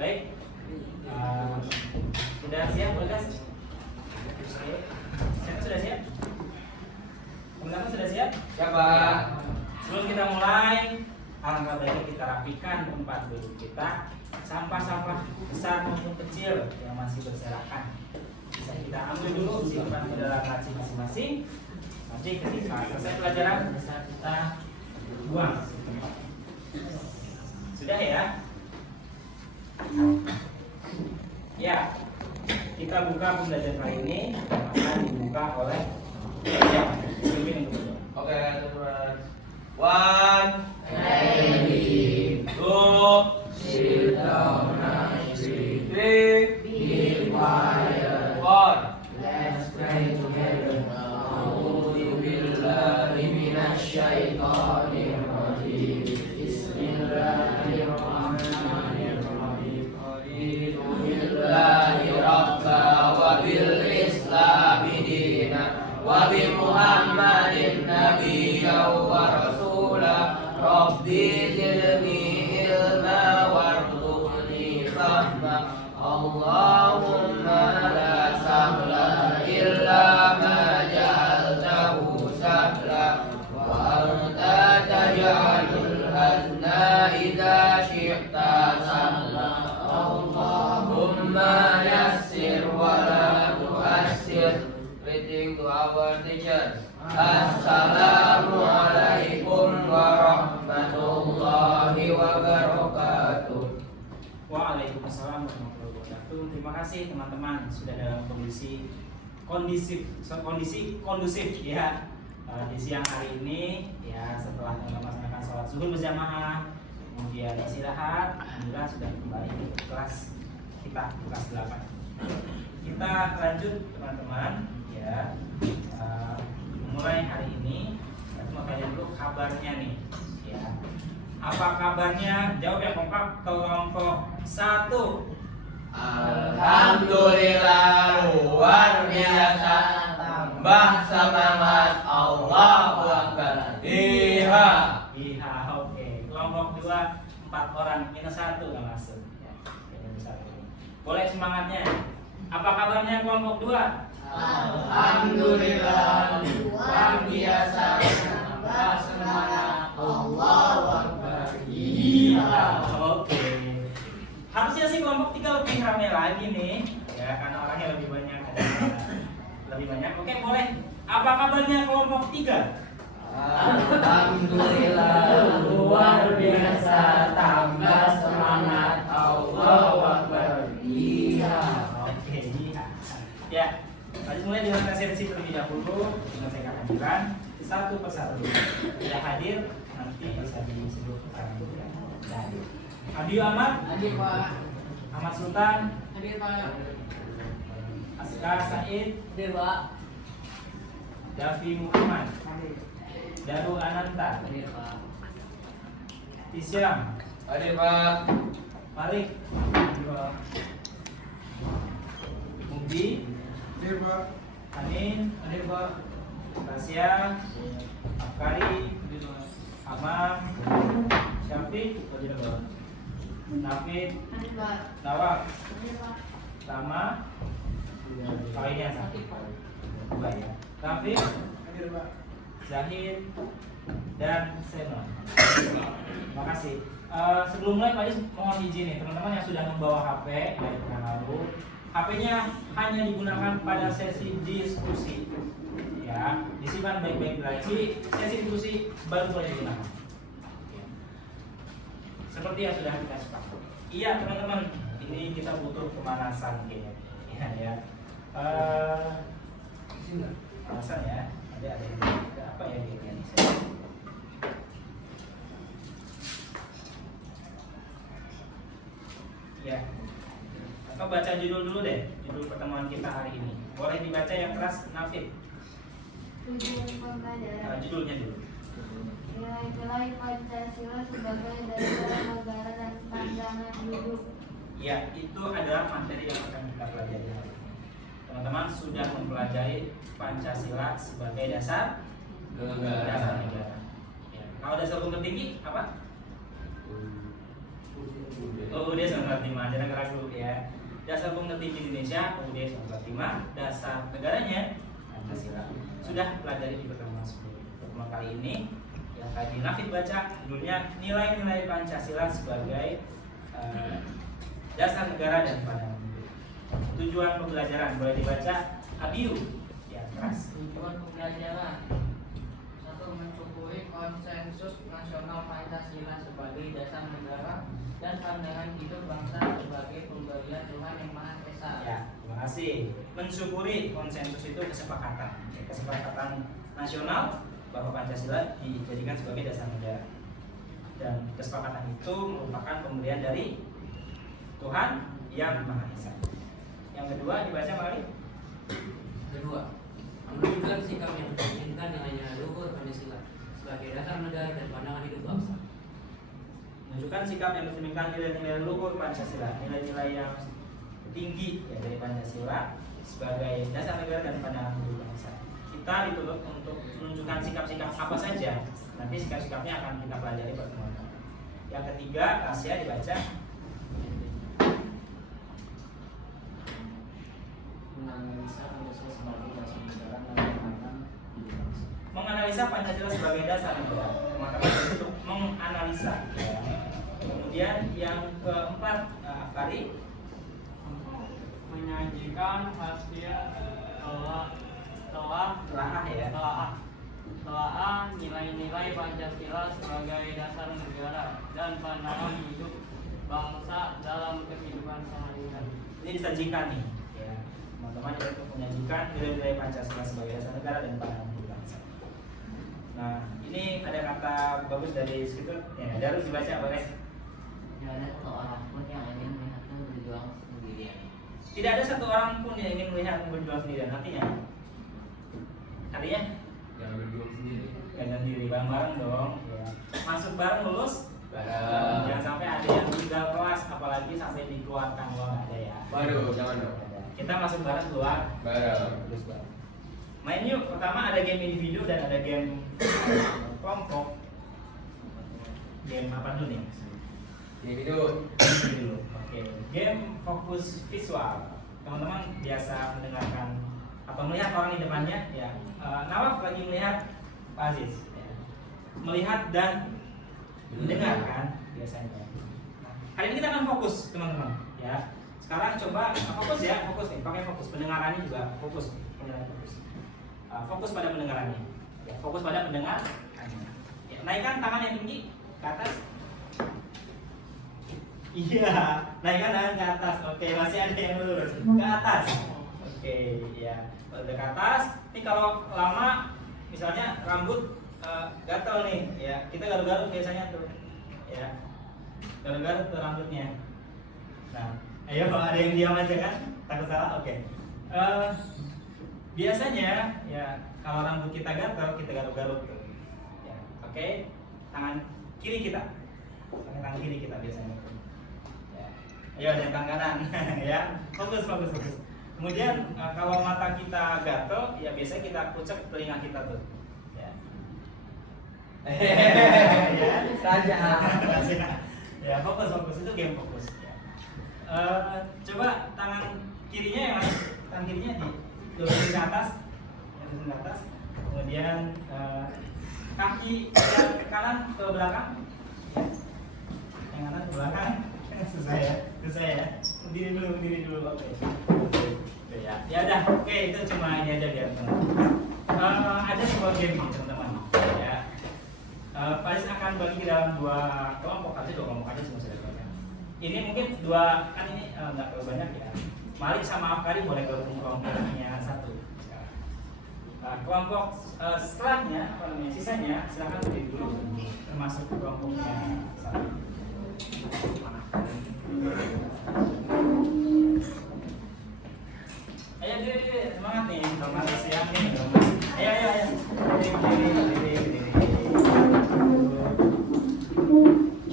Baik, sudah siap Bagas? Siapa sudah siap? Teman-teman sudah siap? Siap, Pak. Sebelum kita mulai, alangkah baiknya kita rapikan tempat duduk kita. Sampah-sampah besar maupun kecil yang masih berserakan bisa kita ambil dulu, simpan ke dalam laci masing-masing. Nanti ketika selesai pelajaran bisa kita buang. Sudah ya? Ya, kita buka pembelajaran kali ini akan dibuka oleh Oke, teman-teman. One, Ready, two, sit down nicely, three, be quiet, four. let's pray together. A'udzu billahi minasy syaithanir rajim. Bismillahirrahmanirrahim. Raditu billahi rabba wa bil islami dina wa bi Muhammadin nabiyyan wa rasula. Rabbi zidni ilma warzuqni fahma. Allahumma la sahla illa ma ja'altahu sahla wa anta taj'alul hazna idza syi'ta sahla. Allahumma yassir wa la tu'assir. Greeting to our teachers. Assalamualaikum warahmatullahi wabarakatuh. Waalaikumsalam warahmatullahi wabarakatuh. Terima kasih teman-teman sudah dalam kondisi kondusif ya di siang hari ini ya, setelah melaksanakan sholat zuhur berjamaah kemudian istirahat, alhamdulillah sudah kembali ke kelas kita, kelas 8. Kita lanjut teman-teman ya. Mulai hari ini kita mau tanya dulu kabarnya nih ya. Apa kabarnya? Jawab yang kompak. Kelompok 1. Alhamdulillah, luar biasa. Tambah semangat, Allahu Akbar. Iya, oke. Kelompok 2, 4 orang, -1 nggak masuk ya. Boleh semangatnya. Apa kabarnya kelompok 2? Alhamdulillah, luar biasa. Tambah semangat, Allahu Akbar. Iya. Oke. Harusnya sih kelompok 3 lebih ramai lagi nih ya, karena orangnya lebih banyak, lebih banyak. Oke, boleh. Apa kabarnya kelompok 3? Alhamdulillah, luar biasa. Tambah semangat, Allahu Akbar. Iya. Oke, iya. Ya, mari mulai dengan presensi terlebih dahulu. Menyelesaikan anjuran satu persatu. Tidak hadir nanti bisa disebut dulu ya. Adi Ahmad, Hadir Pak. Ahmad Sultan, Hadir Pak. Aska Said, Hadir Pak. Davi Muhammad, Hadir. Daru Ananta, Hadir Pak. Tisyam, Hadir, Pak. Malik, Mubdi, Hadir, Pak. Anin, Hadir Pak. Tasya, Afkari, Amam, Syafiq, Nafid, Hadir Pak. Nawab, Hadir Pak. Tama, ini yang satu, dua ya. Nafid, Hadir, Pak. Zahid, dan Seno. Terima kasih. Sebelum mulai Pak Yus mohon izin nih teman-teman yang sudah membawa HP dari pekan lalu, HP-nya hanya digunakan pada sesi diskusi. Ya, disimpan baik-baik di laci. Sesi diskusi baru boleh digunakan. Seperti yang sudah kita sepakat. Iya teman-teman, ini kita butuh pemanasan kayaknya. Ya. Pemanasan ya. Ada apa ya di Indonesia? Ya. Atau baca judul dulu deh, judul pertemuan kita hari ini. Boleh dibaca yang keras, Nafid. Tujuan pembelajaran. Judulnya dulu. Nilai-nilai Pancasila sebagai dasar negara dan pandangan hidup. Ya, itu adalah materi yang akan kita pelajari hari ini. Teman-teman sudah mempelajari Pancasila sebagai dasar negara. Ya. Kalau dasar hukum tertinggi apa? UUD 1945, jangan ragu ya. Dasar Hukum Tertinggi Indonesia UUD 1945, dasar negaranya Pancasila. Sudah pelajari di pertemuan sebelumnya. Pertemuan kali ini yang tadi Nafid baca judulnya nilai-nilai Pancasila sebagai dasar negara dan pandangan hidup. Tujuan pembelajaran boleh dibaca Abiu ya keras. Tujuan pembelajaran: 1. Mensyukuri konsensus nasional Pancasila sebagai dasar negara dan pandangan hidup bangsa sebagai pemberian Tuhan Yang Maha Esa. Ya, terima kasih. Mensyukuri konsensus itu kesepakatan nasional bahwa Pancasila dijadikan sebagai dasar negara. Dan kesepakatan itu merupakan pemberian dari Tuhan Yang Maha Esa. Yang kedua dibaca kali. Kedua, menunjukkan sikap yang mencerminkan nilai-nilai luhur Pancasila sebagai dasar negara dan pandangan hidup bangsa. Menunjukkan sikap yang mencerminkan nilai-nilai luhur Pancasila, nilai-nilai yang tinggi ya, dari Pancasila sebagai dasar negara dan pandangan hidup bangsa. Kita dituntut untuk menunjukkan sikap-sikap apa saja. Nanti sikap-sikapnya akan kita pelajari pertemuan. Yang ketiga, Asia dibaca. Menganalisa Pancasila sebagai dasar negara dan pandangan hidup bangsa. Menganalisa Pancasila sebagai dasar negara. Maka untuk menganalisa. Ya. Kemudian yang keempat, Fari. Menyajikan hasil telaah nilai-nilai Pancasila sebagai dasar negara dan pandangan hidup bangsa dalam kehidupan sehari-hari. Ini disajikan nih, ya. Teman-teman untuk menyajikan nilai-nilai Pancasila sebagai dasar negara dan pandangan hidup bangsa. Nah, ini ada kata bagus dari situ. Ya, harus dibaca boleh. Tidak ada satu orang pun yang ingin melihatnya berjuang sendirian. Tidak ada satu orang pun yang ingin melihat berjuang sendirian. Artinya Jangan berjuang sendiri. jangan diri bareng-bareng dong. Ya. Masuk bareng lulus. Bareng. Jangan sampai ada yang tinggal kelas, apalagi sampai dikeluarkan kalau nggak ada ya. Waduh, jangan dong. Kita masuk bareng keluar. Bareng. Terus bareng. Main yuk. Pertama ada game individu dan ada game kelompok. Game apa dulu nih? Individu. Dulu. Oke. Game fokus visual. Teman-teman biasa mendengarkan atau melihat orang di depannya ya. Nawaf lagi melihat Pak Aziz ya. Melihat dan mendengarkan biasanya. Nah, hari ini kita akan fokus teman-teman ya. Sekarang coba fokus ya, fokus nih, pakai fokus. Pendengarannya juga fokus, fokus pada pendengarannya. Ya, fokus pada pendengarannya. Ya, naikkan tangan yang tinggi ke atas. Iya, naikkan tangan ke atas. Oke, masih ada yang lurus ke atas. Oke, ya, udah ke atas. Ini kalau lama, misalnya rambut gatal nih, ya kita garuk-garuk biasanya tuh, ya garuk-garuk tuh rambutnya. Nah, ayo ada yang diam aja kan? Takut salah, oke. Biasanya ya kalau rambut kita gatal kita garuk-garuk tuh, ya, oke. Tangan kiri kita, pakai tangan kiri kita biasanya. Ya. Ayo ada yang tangan kanan, ya. Fokus. Kemudian kalau mata kita gatal, ya biasanya kita kucek telinga kita tuh. Ya, Saja. ya fokus itu game fokus. Ya. Coba tangan kirinya yang mana? Tangan kirinya di atas, ke atas. Kemudian kaki yang kanan ke belakang. Ya. Yang kanan ke belakang. Susah ya. Berdiri dulu. Oke. Ya udah. Oke, itu cuma ini aja biar tenang. Ada sebuah game nih teman-teman. Ya. Pak Aziz akan bagi ke dalam dua kelompok aja semua sudah banyak. Ini mungkin dua, kan ini nggak terlalu banyak ya. Malik sama Afkari boleh gabung kelompoknya satu. Kelompok setelahnya, sisanya silakan berdiri dulu, termasuk kelompoknya satu. Ayo diri, semangat nih, selamat siang nih. Ayo. Diri.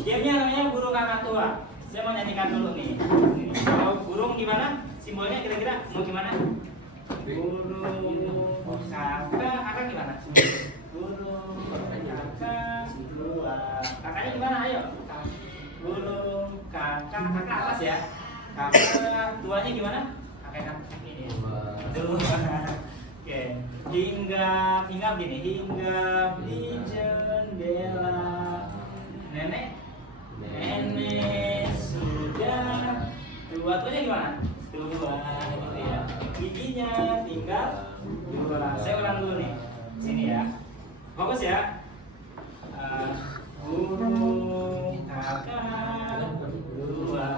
Gamenya namanya burung kakak tua. Saya mau nyanyikan dulu nih. Kalau burung gimana? Simbolnya kira-kira mau gimana? Burung kakak gimana? Burung kakak dua. Kakaknya gimana? Ayo. Burung kakak atas ya. Kakek tuanya gimana? Kakek ini. Dua. Oke. Hinggap gini. Hinggap di jendela. Nenek sudah tua. Tuanya gimana? Tua gitu ya. Giginya tinggal dua. Saya ulang dulu nih. Sini ya. Fokus ya. Burung kakak dua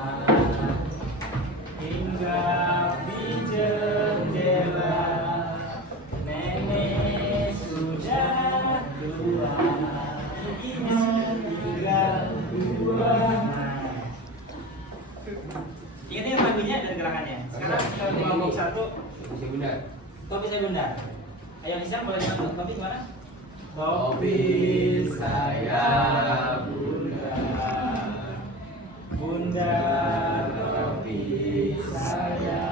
hinggap di jendela. Nenek sudah tua. Giginya tinggal dua. Ingat lagunya dan gerakannya. Sekarang kita kelompok satu. Bisa bunda. Topi saya bunda. Ayo bisa boleh bantu. Topi gimana? Topi saya bunda. Bunda topi saya.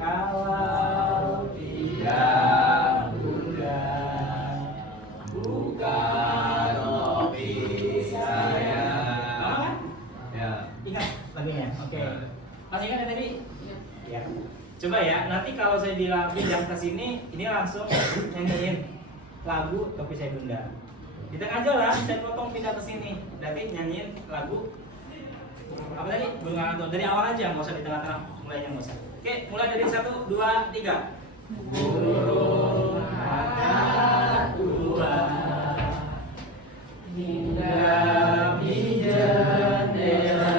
Kalau tidak bunda, Buka topi saya. apa kan? Ya. Ingat lagunya. Oke. Masih ingat ya tadi? Ya. Coba ya. Nanti kalau saya bilang pindah ke sini, ini langsung nyanyiin lagu Topi Saya Bunda. Di tengah jalan saya potong pindah ke sini. Berarti nyanyiin lagu apa tadi? Bunga Anto. Dari awal aja, nggak usah di tengah-tengah. Mulainya nggak usah. Oke, mulai dari 1, 2, 3. Burung kakak tua hinggap di jendela.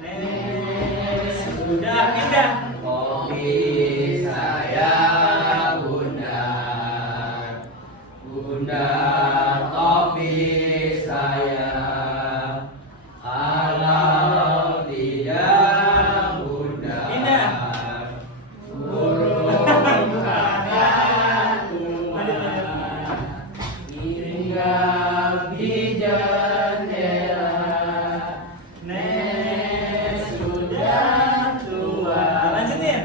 Nenek sudah pindah. Topi saya bunda. Bunda topi saya. Kalau tidak bunda. Pindah. Burung kakak tua hinggap di jendela. Nenek sudah tua. Lanjutin.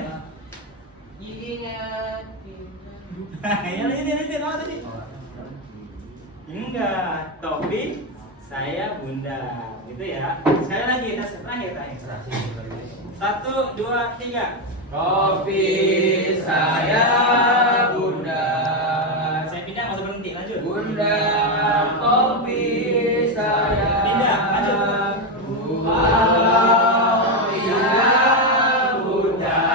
Giginya Ya lanjutin. Oh tadi. Enggak, topi saya bunda. Gitu ya. Sekali lagi, terakhir. 1, 2, 3. Topi saya bunda. Saya pindah, nggak usah berhenti. Lanjut. Bunda topi saya. Pindah, lanjut. Kalau tidak bunda.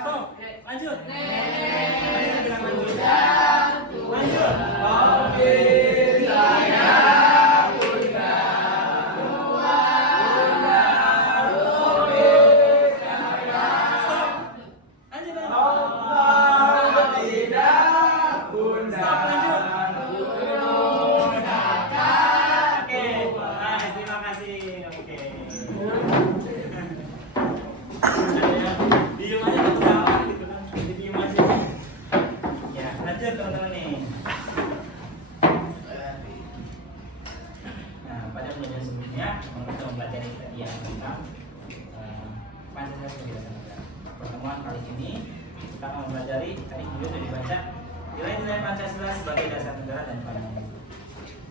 Stop. Lanjut. Tadi saya bilang lanjut. Lanjut. Stop. Lanjut. Stop, lanjut. Oke, nice, terima kasih. Oke. Diem aja nggak salah gitu kan, jadi diem aja. Ya, lanjut teman-teman nih. Nah, pada pelajaran sebelumnya kita mempelajari tadi yang tentang Pancasila sebagai dasar negara. Pertemuan kali ini kita akan mempelajari tadi kemudian sudah dibaca nilai-nilai Pancasila sebagai dasar negara dan pandangan hidup.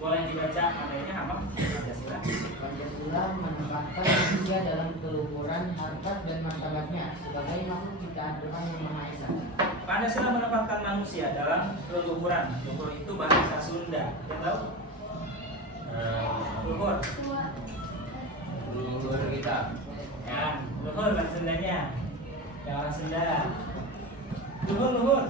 Boleh dibaca materinya apa? Pancasila. Pancasila menempatkan manusia dalam keluhuran harkat dan martabatnya sebagai makhluk ciptaan Tuhan yang Maha Esa. Pancasila menempatkan manusia dalam keluhuran. Luhur itu bahasa Sunda. Kita tahu? Luhur. Tua. Luhur kita. Ya, luhur bahasa Sundanya. Yang orang Sunda. Luhur.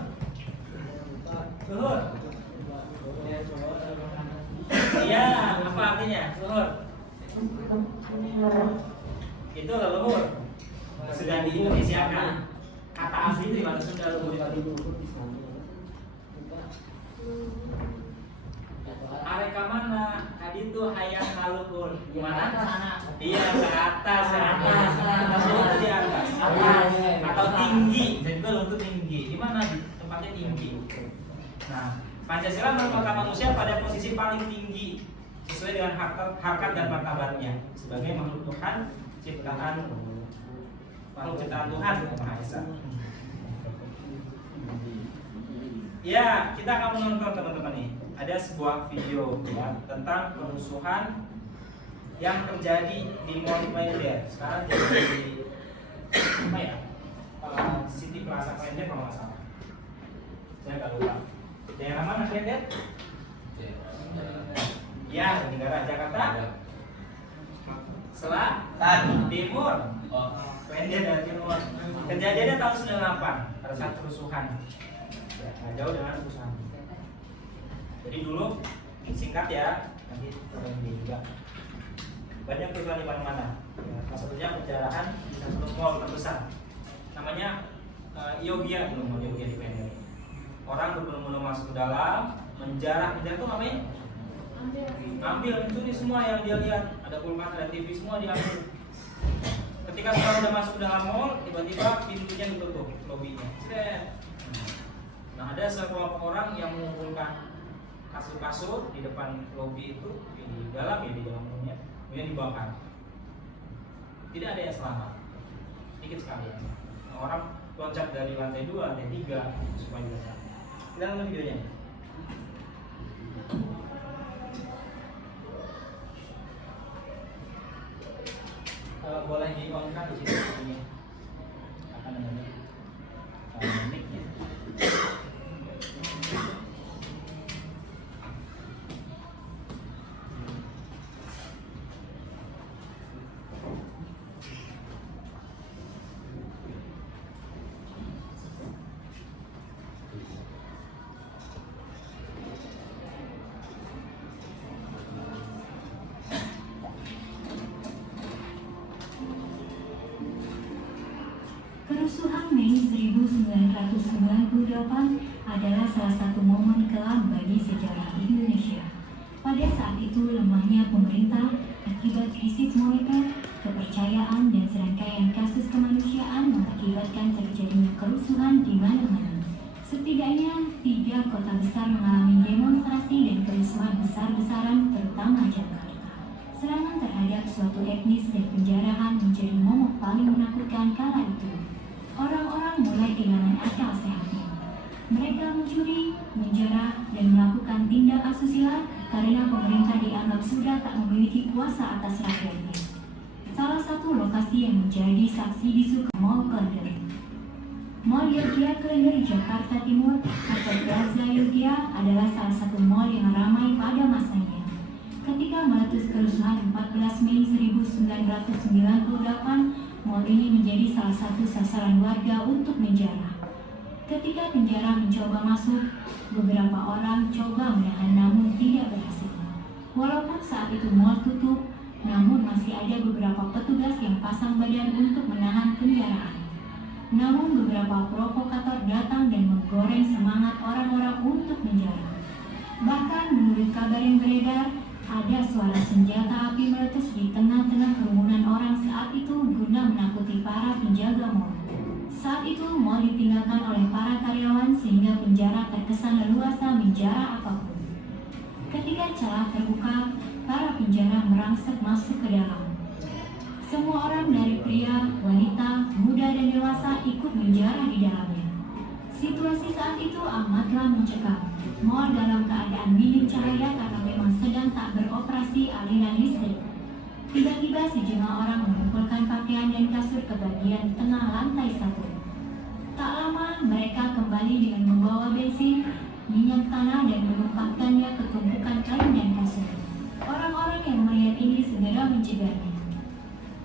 Iya, apa artinya? Luhur. Itu leluhur. Sudah di Indonesia kan? Kata asli dari bahasa Sunda luhur itu. Areka mana? Tadi itu hayang kaluhur. Gimana? Sana. Iya, ke atas. Maksudnya itu di atas. Atau atau tinggi, bisa juga lutut tinggi. Di mana? Di tempatnya tinggi. Nah, Pancasila menempatkan manusia pada posisi paling tinggi sesuai dengan harkat dan martabatnya sebagai makhluk Tuhan, makhluk ciptaan Tuhan yang Maha Esa. Ya, kita akan menonton teman-teman nih. Ada sebuah video ya tentang kerusuhan yang terjadi di Mall Klender. Sekarang jadi di apa ya? City Plaza Klender kalau nggak salah. Saya nggak lupa. Daerah mana Klender? Ya, di daerah Jakarta. Selatan, Timur. Klender dan Timur. Kejadiannya tahun 98 pada saat kerusuhan. Ya, nggak jauh dengan kerusuhan. Jadi dulu singkat ya, nanti terjadi juga. Banyak kerusuhan di mana-mana. Ya, salah satunya penjarahan di salah satu mall terbesar. Namanya Yogia dulu, mall Yogia di Klender. Orang berbondong-bondong masuk ke dalam, menjarah itu ngapain? Ambil, mencuri semua yang dia lihat. Ada kulkas, ada TV, semua diambil. Ketika seorang udah masuk ke dalam mall, tiba-tiba pintunya ditutup, lobinya. Nah, ada sekelompok orang yang mengumpulkan kasur-kasur di depan lobi itu, di dalam mallnya, kemudian dibakar. Tidak ada yang selamat, sedikit sekali. Nah, orang loncat dari lantai 2, lantai 3 supaya bisa. Kita nonton videonya. Boleh di-on-kan di sini ini. Apa namanya? Mic-nya. Kerusuhan Mei 1998 adalah salah satu momen kelam bagi sejarah Indonesia. Pada saat itu lemahnya pemerintah akibat krisis moneter, kepercayaan dan serangkaian kasus kemanusiaan mengakibatkan terjadinya kerusuhan di mana-mana. Setidaknya 3 kota besar mengalami demonstrasi dan kerusuhan besar-besaran, terutama Jakarta. Serangan terhadap suatu etnis dan penjarahan menjadi momok paling menakutkan kala itu. Orang-orang mulai kehilangan akal sehatnya. Mereka mencuri, menjarah, dan melakukan tindak asusila karena pemerintah dianggap sudah tak memiliki kuasa atas rakyatnya. Salah satu lokasi yang menjadi saksi bisu Mall Klender. Mall Yogia Klender Jakarta Timur atau Plaza Yogia adalah salah satu mall yang ramai pada masanya. Ketika meletus kerusuhan 14 Mei 1998, mall ini menjadi salah satu sasaran warga untuk menjarah. Ketika penjara mencoba masuk, beberapa orang coba menahan namun tidak berhasil. Walaupun saat itu mall tutup, namun masih ada beberapa petugas yang pasang badan untuk menahan penjaraan. Namun beberapa provokator datang dan menggoreng semangat orang-orang untuk menjarah. Bahkan menurut kabar yang beredar, ada suara senjata api meletus di tengah-tengah kerumunan orang saat itu guna menakuti para penjaga mal. Saat itu mal ditinggalkan oleh para karyawan sehingga penjara terkesan leluasa menjarah apapun. Ketika celah terbuka, para penjara merangsek masuk ke dalam. Semua orang dari pria, wanita, muda dan dewasa ikut menjarah di dalamnya. Situasi saat itu amatlah mencekam. Mal dalam keadaan minim cahaya karena memang sedang tak beroperasi aliran listrik. Tiba-tiba sejumlah orang mengumpulkan pakaian dan kasur ke bagian tengah lantai 1. Tak lama mereka kembali dengan membawa bensin, minyak tanah dan menumpahkannya ke tumpukan kain dan kasur. Orang-orang yang melihat ini segera mencegahnya.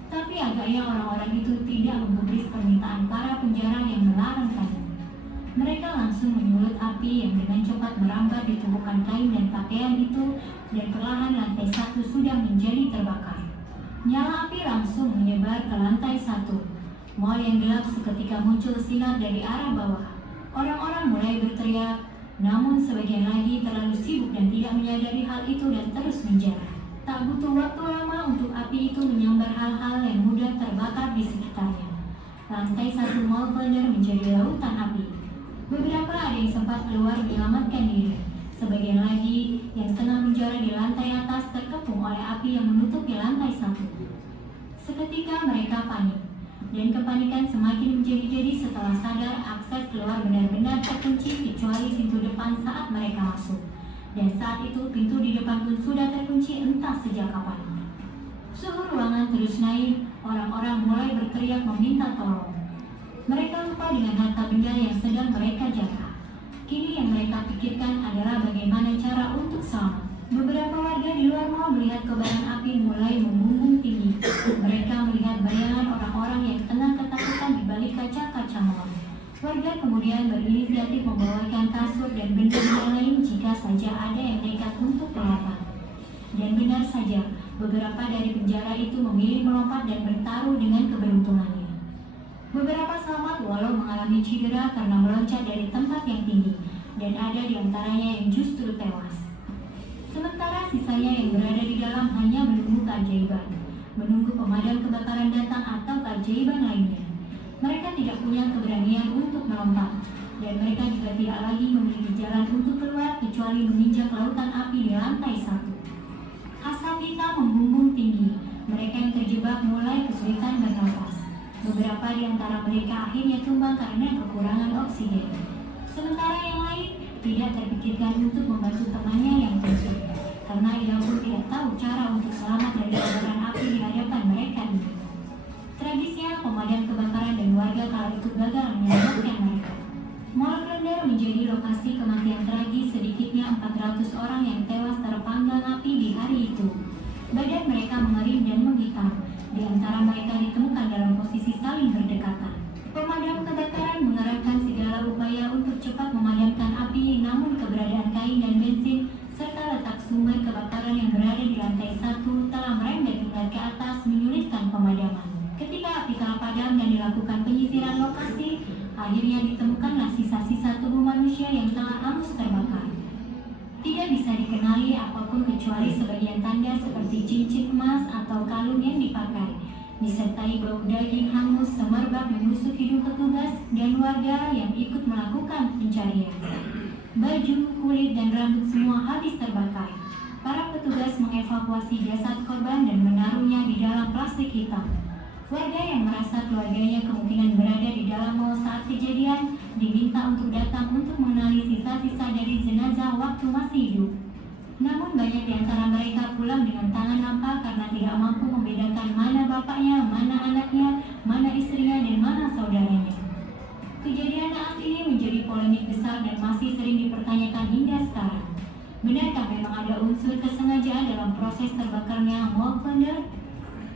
Tapi agaknya orang-orang itu tidak menggubris permintaan para penjara yang melarang tadi. Mereka langsung menyulut api yang dengan cepat merambat di tumpukan kain dan pakaian itu, dan perlahan lantai 1 sudah menjadi terbakar. Nyala api langsung menyebar ke lantai 1. Mal yang gelap seketika muncul sinar dari arah bawah. Orang-orang mulai berteriak, namun sebagian lagi terlalu sibuk dan tidak menyadari hal itu dan terus menjarah. Tak butuh waktu lama untuk api itu menyambar hal-hal yang mudah terbakar di sekitarnya. lantai 1 Mall Plunder menjadi lautan api. Beberapa ada yang sempat keluar menyelamatkan diri. Sebagian lagi yang tengah menjara di lantai atas terkepung oleh api yang menutupi lantai 1. Seketika mereka panik, dan kepanikan semakin menjadi-jadi setelah sadar akses keluar benar-benar terkunci kecuali pintu depan saat mereka masuk. Dan saat itu pintu di depan pun sudah terkunci entah sejak kapan. Suhu ruangan terus naik, orang-orang mulai berteriak meminta tolong. Mereka lupa dengan harta benda yang sedang mereka jaga. Kini yang mereka pikirkan adalah bagaimana cara untuk selamat. Beberapa warga di luar mal melihat kobaran api mulai membumbung tinggi. Mereka melihat bayangan orang-orang yang tengah ketakutan di balik kaca-kaca mal. Warga kemudian berinisiatif membawakan kasur dan benda-benda lain jika saja ada yang nekat untuk melompat. Dan benar saja, beberapa dari penjara itu memilih melompat dan bertaruh dengan keberuntungannya. Beberapa selamat walau mengalami cedera karena meloncat dari tempat yang tinggi, dan ada di antaranya yang justru tewas. Sementara sisanya yang berada di dalam hanya menunggu keajaiban, menunggu pemadam kebakaran datang atau keajaiban lainnya. Mereka tidak punya keberanian untuk melompat, dan mereka juga tidak lagi memiliki jalan untuk keluar kecuali menginjak lautan api di lantai 1. Asap hitam membumbung tinggi, mereka yang terjebak mulai kesulitan bernafas. Beberapa di antara mereka akhirnya tumbang karena kekurangan oksigen. Sementara yang lain tidak terpikirkan untuk membantu temannya yang tersebut, karena ia pun tidak tahu cara untuk selamat dari kobaran api di hadapan mereka ini. Tragisnya, pemadam kebakaran dan warga kala itu gagal menyelamatkan mereka. Mall Plunder menjadi lokasi kematian tragis sedikitnya 400 orang yang tewas terpanggang api di hari itu. Badan mereka mengering dan menghitam, di antara mereka ditemukan dalam posisi saling berdekatan. Pemadam kebakaran mengerahkan segala upaya untuk cepat memadamkan api, namun keberadaan kain dan bensin serta letak sumber kebakaran yang berada di lantai 1 telah merembet hingga ke atas menyulitkan pemadaman. Ketika api telah padam dan dilakukan penyisiran lokasi, akhirnya ditemukanlah sisa-sisa tubuh manusia yang telah hangus terbakar. Tidak bisa dikenali apapun kecuali sebagian tanda seperti cincin emas atau kalung yang dipakai, disertai bau daging hangus semerbak menusuk hidung petugas dan warga yang ikut melakukan pencarian. Baju, kulit, dan rambut semua habis terbakar. Para petugas mengevakuasi jasad korban dan menaruhnya di dalam plastik hitam. Warga yang merasa keluarganya kemungkinan berada di dalam mal saat kejadian diminta untuk datang untuk mengenali sisa-sisa dari jenazah waktu masih hidup. Namun banyak di antara mereka pulang dengan tangan hampa karena tidak mampu membedakan mana bapaknya, mana anaknya, mana istrinya, dan mana saudaranya. Kejadian naas ini menjadi polemik besar dan masih sering dipertanyakan hingga sekarang. Benarkah memang ada unsur kesengajaan dalam proses terbakarnya Mall Plunder?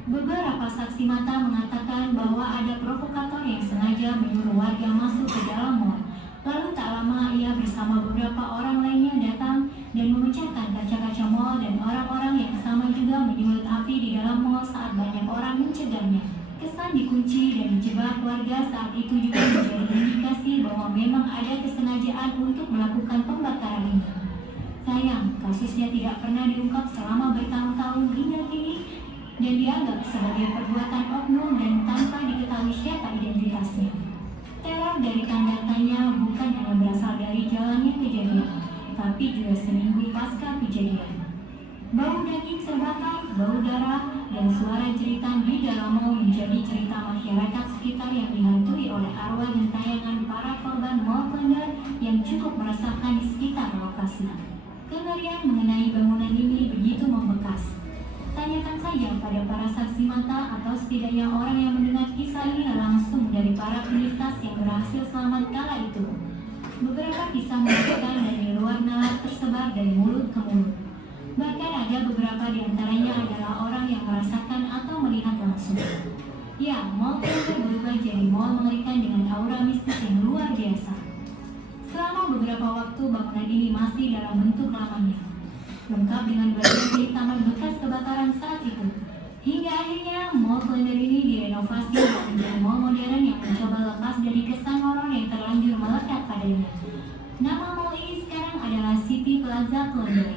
Beberapa saksi mata mengatakan bahwa ada provokator yang sengaja menyuruh warga masuk ke dalam mal. Lalu tak lama ia bersama beberapa orang lainnya datang dan memecahkan kaca-kaca mal, dan orang-orang yang sama juga menyulut api di dalam mal saat banyak orang mencegahnya. Kesan dikunci dan dijebak warga saat itu juga menjadi indikasi bahwa memang ada kesengajaan untuk melakukan pembakaran ini. Sayang, kasusnya tidak pernah diungkap selama bertahun-tahun hingga kini, dan dianggap sebagai perbuatan oknum dan tanpa diketahui siapa identitasnya. Teror dari tanda tanya bukan hanya berasal dari jalannya kejadian, tapi juga seminggu pasca kejadian. Bau daging terbakar, bau darah, dan suara jeritan di dalam mal menjadi cerita masyarakat sekitar yang dihantui oleh arwah gentayangan para korban Mall Plunder yang cukup meresahkan di sekitar lokasi. Kengerian mengenai bangunan ini begitu membekas. Tanyakan saja pada para saksi mata atau setidaknya orang yang mendengar kisah ini langsung dari para penyintas yang berhasil selamat kala itu. Beberapa kisah mengatakan dari luar nalar tersebar dari mulut ke mulut. Bahkan ada beberapa di antaranya adalah orang yang merasakan atau melihat langsung. Ya, Mall Plunder berubah jadi mal mengerikan dengan aura mistis yang luar biasa. Selama beberapa waktu bangunan ini masih dalam bentuk lamanya, lengkap dengan bagian taman bekas kebakaran saat itu. Hingga akhirnya Mall Plunder ini direnovasi menjadi mall modern yang mencoba lepas dari kesan horor yang terlanjur melekat padanya. Nama mall ini sekarang adalah City Plaza Plunder.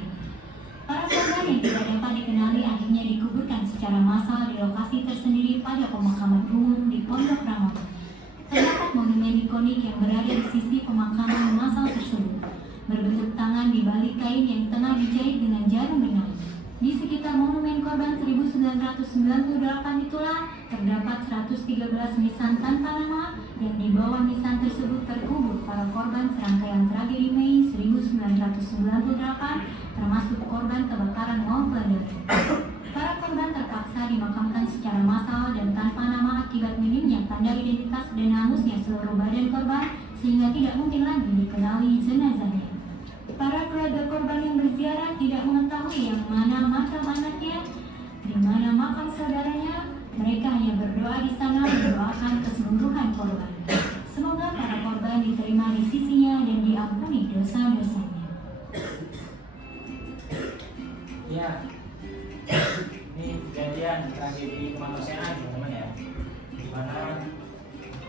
Para korban yang tidak dapat dikenali akhirnya dikuburkan secara massal di lokasi tersendiri pada pemakaman umum di Pondok Rangon. semilikonik yang berada di sisi pemakaman massal tersebut, berbentuk tangan di balik kain yang tengah dijahit dengan jarum benang. Di sekitar monumen korban 1998 itulah terdapat 113 nisan tanpa nama, dan di bawah nisan tersebut terkubur para korban serangkaian tragedi Mei 1998, termasuk korban kebakaran bom peledak. Para korban terpaksa dimakamkan secara massal dan tanpa nama akibat minimnya tanda identitas dan hangusnya seluruh badan korban, sehingga tidak mungkin lagi dikenali jenazahnya. Para keluarga korban yang berziarah tidak mengetahui yang mana makam anaknya, di mana makam saudaranya. Mereka hanya berdoa di sana mendoakan keseluruhan korban. Semoga para korban diterima di sisinya dan diampuni dosa-dosanya. Ya, ini kejadian tragedi kemanusiaan teman-teman ya, di mana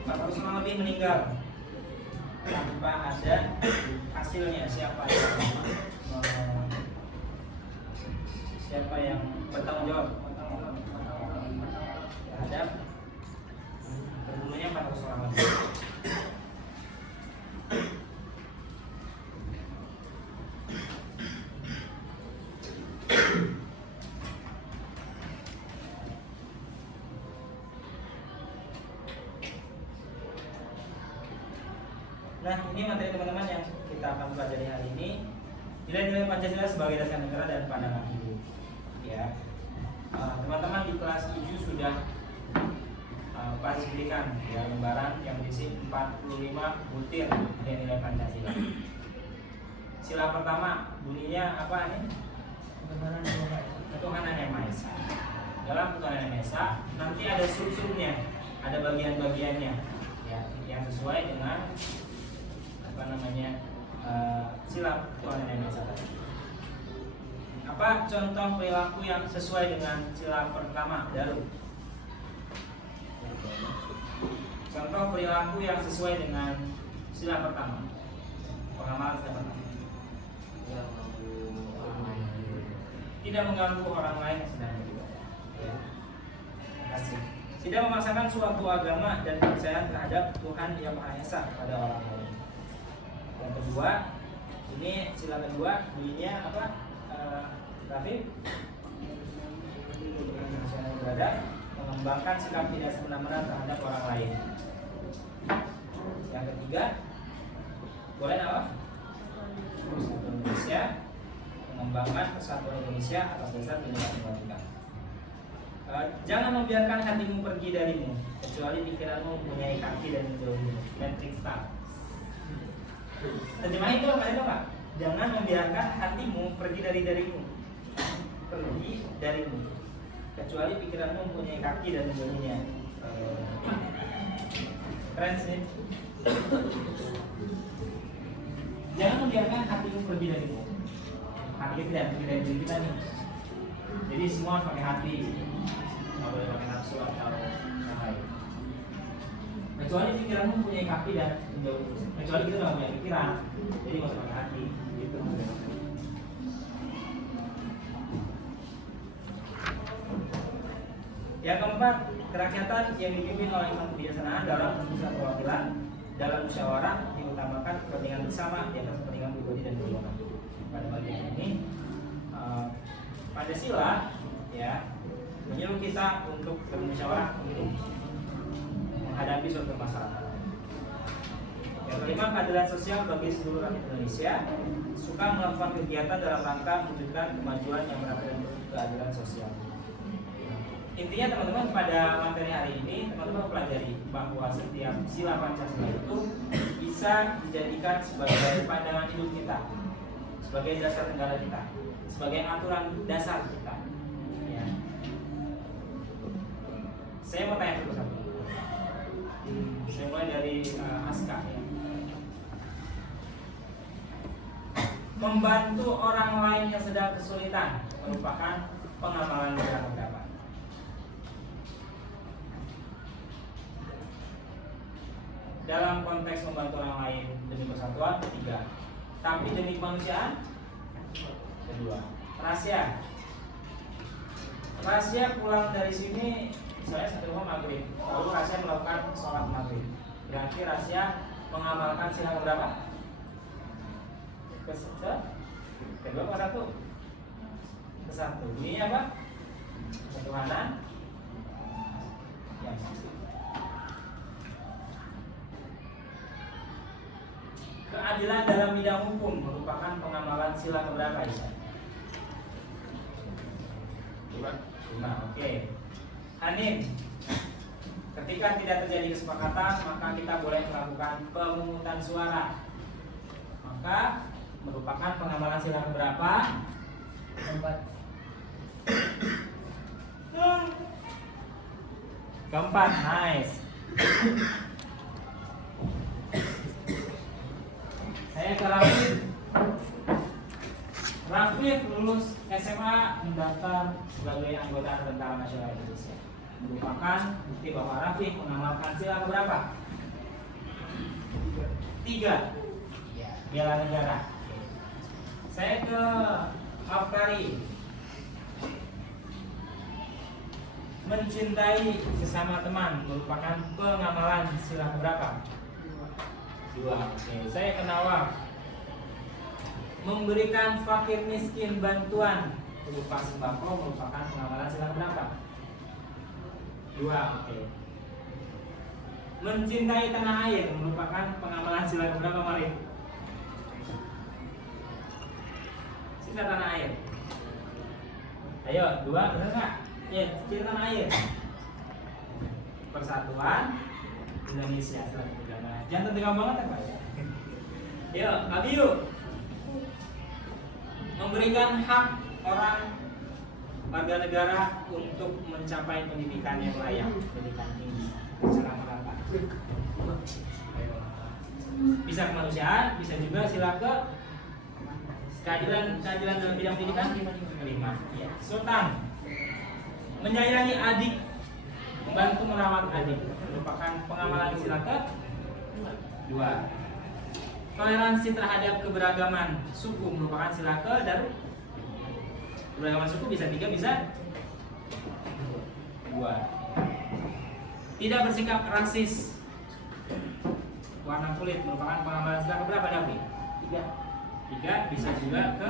400 orang lebih meninggal tanpa ada hasilnya. Siapa yang bertanggung jawab terhadap terbunuhnya 400 orang lebih. Nah, ini materi teman-teman yang kita akan pelajari hari ini. Nilai-nilai Pancasila sebagai dasar negara dan pandangan hidup. Ya, teman-teman di kelas 7 sudah pasti berikan ya lembaran yang berisi 45 butir nilai-nilai Pancasila. Sila pertama bunyinya apa nih? Ketuhanan Yang Maha Esa. Dalam Ketuhanan Yang Maha Esa nanti ada sub-subnya, ada bagian-bagiannya, ya, yang sesuai dengan sila Ketuhanan Yang Maha Esa. Apa contoh perilaku yang sesuai dengan sila pertama? Daru. Contoh perilaku yang sesuai dengan sila pertama. Pengamalan sila pertama. Tidak mengganggu orang lain yang sedang beribadah. Ya. Terima kasih. Tidak memaksakan suatu agama dan kepercayaan terhadap Tuhan Yang Maha Esa pada orang lain. Yang kedua, ini sila kedua bunyinya apa? Raffi? Beribadah, mengembangkan sikap tidak semena-mena terhadap orang lain. Yang ketiga, boleh apa? Persatuan Indonesia, mengembangkan persatuan Indonesia atas dasar Bineka Tunggal Ika. Jangan membiarkan hatimu pergi darimu, kecuali pikiranmu mempunyai kaki dan menjauhimu. Matrix Star. Terjemah itu apa itu Pak? Jangan membiarkan hatimu pergi darimu, kecuali pikiranmu mempunyai kaki dan menjauhinya. Keren sih. Jangan membiarkan hatimu pergi darimu. Hati tidak pergi dari diri kita nih. Jadi semua pakai hati, nggak boleh pakai nafsu atau yang lain. Kecuali pikiranmu mempunyai kaki dan menjauhi. Kecuali kita nggak punya pikiran, jadi nggak usah pakai hati. Gitu. Yang keempat, kerakyatan yang dipimpin oleh Imam kebijaksanaan dalam pusat perwakilan dalam musyawarah diutamakan kepentingan bersama di atas kepentingan pribadi dan golongan. Pada bagian ini Pancasila ya menyuruh kita untuk bermusyawarah untuk menghadapi suatu masalah. Yang kelima, keadilan sosial bagi seluruh rakyat Indonesia, suka melakukan kegiatan dalam rangka mewujudkan kemajuan yang berdasarkan keadilan sosial. Intinya teman-teman pada materi hari ini teman-teman pelajari bahwa setiap sila Pancasila itu bisa dijadikan sebagai pandangan hidup kita, sebagai dasar negara kita, sebagai aturan dasar kita. Ya. Saya mau tanya satu-satu. Saya mulai dari Aska. Ya. Membantu orang lain yang sedang kesulitan merupakan pengamalan negara berapa? Dalam konteks membantu orang lain demi persatuan, 3. Tapi demi kemanusiaan, 2. Rahasia pulang dari sini, saya sampai rumah maghrib, lalu rahasia melakukan sholat maghrib. Berarti rahasia mengamalkan sila berapa? Kedua apa satu? Kesatu. Ini apa? Ketuhanan yang satu. Keadilan dalam bidang hukum merupakan pengamalan sila keberapa, Isa? 5. Oke. Hanin, ketika tidak terjadi kesepakatan, maka kita boleh melakukan pemungutan suara. Maka merupakan pengamalan sila keberapa? 4. Keempat, nice. Saya ke Rafif. Rafif lulus SMA mendaftar sebagai anggota Tentara Nasional Indonesia. Merupakan bukti bahwa Rafif mengamalkan sila keberapa? 3. Bela negara. Saya ke Afkari. Mencintai sesama teman merupakan pengamalan sila keberapa? 2. Oke, saya ke Nawaf. Memberikan fakir miskin bantuan berupa sembako merupakan pengamalan sila keberapa? 2. Oke. Mencintai tanah air merupakan pengamalan sila keberapa, Malik? Cinta tanah air. Ayo, 2, benar nggak? Ya, cinta tanah air. Persatuan Indonesia. Jangan tegang banget ya, Pak ya. Yo, Abiyu. Memberikan hak orang warga negara untuk mencapai pendidikan yang layak, pendidikan tinggi secara merata. Bisa kemanusiaan, bisa juga sila ke keadilan dalam bidang pendidikan. 5. Ya. Sultan menyayangi adik, membantu merawat adik merupakan pengamalan sila ke 2. Toleransi terhadap keberagaman suku merupakan sila ke dan keberagaman suku bisa 3, bisa 2. Tidak bersikap rasis warna kulit merupakan pengamalan sila ke berapa, Davi? 3, bisa juga ke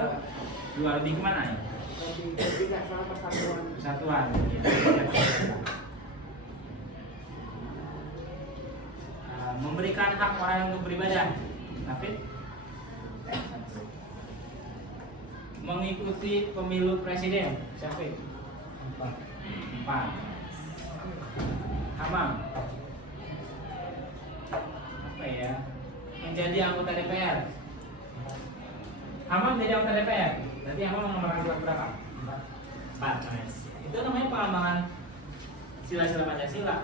2. Lebih kemana ya? Persatuan. Memberikan hak orang untuk beribadah. Nafid. Mengikuti pemilu presiden. Syafid. 4. Hamam. Apa ya? Menjadi anggota DPR. Hamam menjadi anggota DPR. Berarti Hamam mengamalkan sila berapa? 4. Nice. Itu namanya pengamalkan sila-sila Pancasila.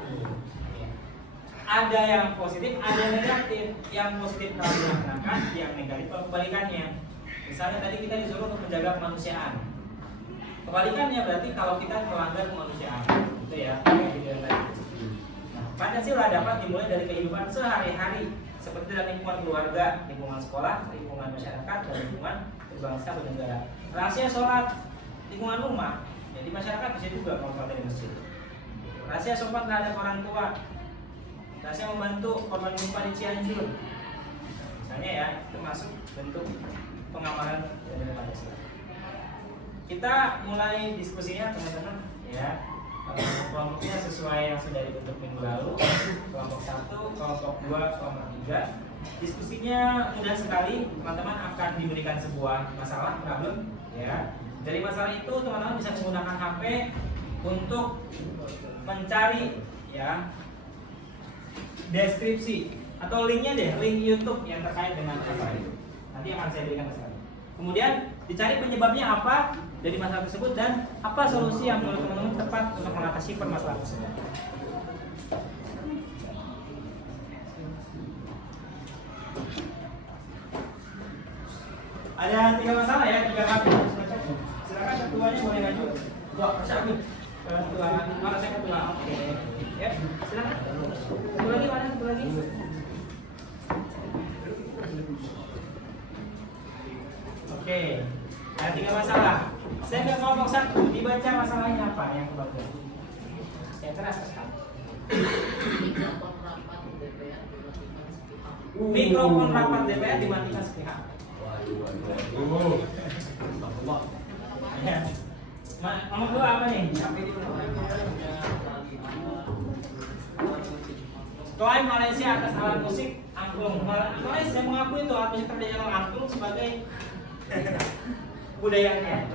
Ada yang positif, ada yang negatif. Yang positif kalau dilaksanakan, yang negatif kalau kebalikannya. Misalnya tadi kita disuruh untuk menjaga kemanusiaan. Kebalikannya berarti kalau kita melanggar kemanusiaan, gitu ya. Nah, Pancasila dapat dimulai dari kehidupan sehari-hari, seperti dalam lingkungan keluarga, lingkungan sekolah, lingkungan masyarakat, dan lingkungan berbangsa bernegara. Rahasia sholat, lingkungan rumah, jadi masyarakat bisa juga kalau sholat di masjid. Rahasia sopan terhadap orang tua. Rahasia membantu korban gempa di Cianjur. Misalnya ya, itu masuk bentuk pengamalan dari Pancasila. Kita mulai diskusinya teman-teman ya. Kelompoknya sesuai yang sudah dibentuk minggu lalu. Kelompok 1, kelompok 2, kelompok 3. Diskusinya mudah sekali. Teman-teman akan diberikan sebuah masalah, problem ya. Dari masalah itu teman-teman bisa menggunakan HP untuk mencari ya deskripsi atau linknya deh, link YouTube yang terkait dengan masalah itu. Nanti akan saya berikan masalah. Kemudian dicari penyebabnya apa dari masalah tersebut dan apa solusi yang menurut teman-teman tepat untuk mengatasi permasalahan tersebut. Ada 3 masalah ya, 3 kali. Silakan ketuanya boleh maju. Ketua, mana saya ketua? Oke. Ya, silakan. Satu lagi mana? Satu lagi. Oke. Ada 3 masalah. Saya ke kelompok 1. Dibaca masalahnya apa yang kebagian? Saya keras sekali. Rapat DPR Mikrofon rapat DPR dimatikan sepihak. Ya. Nomor 2 apa nih? Klaim Malaysia atas alat musik angklung. Malaysia mengakui itu alat musik tradisional angklung sebagai budayanya.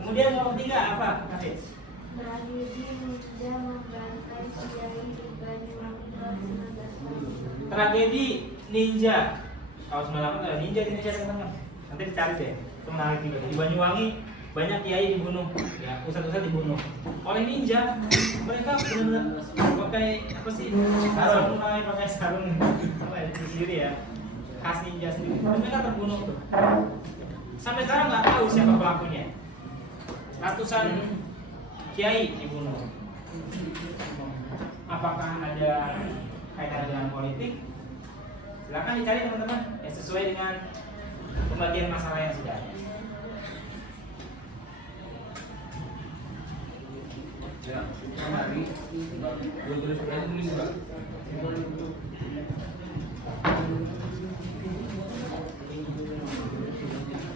Kemudian nomor 3 apa, Hafiz? Tragedi Ninja membantai Kiai di Banyuwangi tahun 19. Tragedi Ninja. Tahun 98 ada ninja di Indonesia, teman-teman. Nanti dicari deh. Itu menarik juga. Di Banyuwangi banyak kiai dibunuh, ya, ustadz-ustadz dibunuh oleh ninja. Mereka benar-benar pakai apa sih? Sarung, pakai sarung apa ya, sendiri ya, khas ninja sendiri. Dan mereka terbunuh tuh. Sampai sekarang nggak tahu siapa pelakunya. Ratusan kiai dibunuh. Apakah ada kaitan dengan politik? Silakan dicari teman-teman, ya, sesuai dengan pembagian masalah yang sudah ada. Ya, hari tulis juga.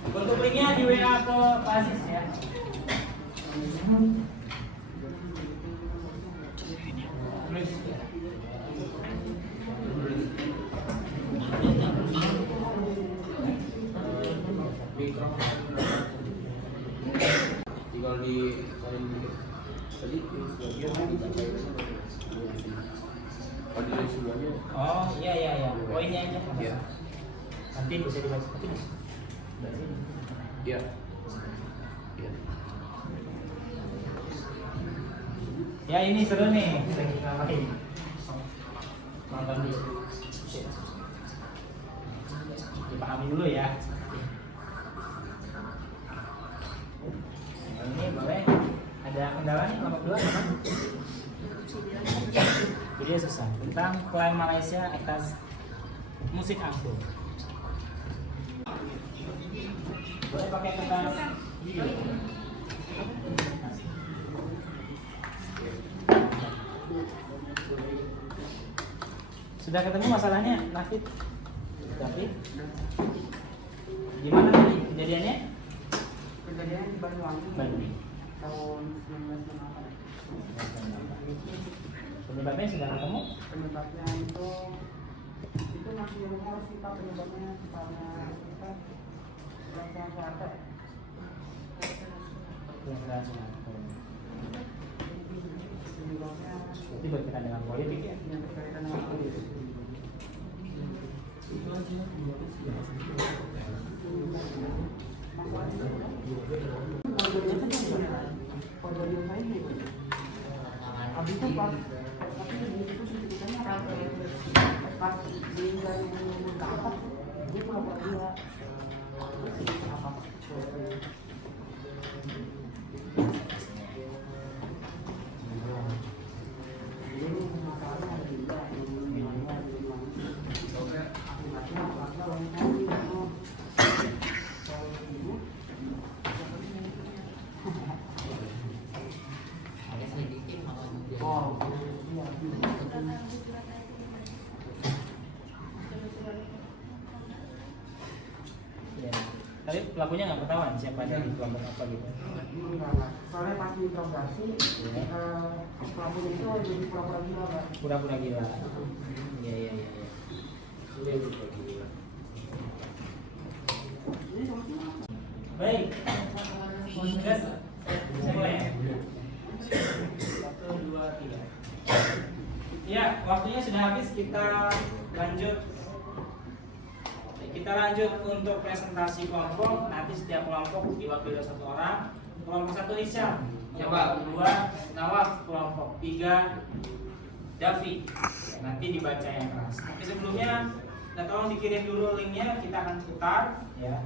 Untuk linknya di WA ke Pak Aziz ya. Tinggal di tadi sebagian dibaca semuanya. Oh iya, poinnya aja. Iya. Nanti bisa dibaca. Iya. Iya. Ya ini seru nih, nonton dulu. Dipahami dulu ya. Ini boleh. Ada kendala nih nomor 2 apa? Video susah tentang klaim Malaysia atas musik angklung. Boleh pakai kertas video. Sudah ketemu masalahnya, Nafid? David? Gimana tadi kejadiannya? Kejadian di Banyuwangi Banyuwangi. tahun 1998. Penyebabnya sudah ketemu? Penyebabnya itu masih rumor sih Pak, penyebabnya karena kita pelaksanaan Soeharto. Penyebabnya itu berkaitan dengan politik ya? yang berkaitan dengan politik. Habis itu pas di dari ke atas dia pura-pura dia Tapi pelakunya nggak ketahuan siapa dari kelompok apa gitu. Soalnya pas diinterogasi pelakunya itu jadi pura-pura gila Pak. Pura-pura gila. Iya. Baik. Gas. Bisa mulai ya? 1, 2, 3. Ya, waktunya sudah habis. Kita lanjut. Kita lanjut untuk presentasi kelompok. Nanti setiap kelompok diwakili oleh 1 orang. Kelompok 1 Isyam, kelompok 2 Nawaf, kelompok 3 Davi. Nanti dibaca yang keras. Tapi sebelumnya, tolong dikirim dulu linknya. Kita akan putar ya.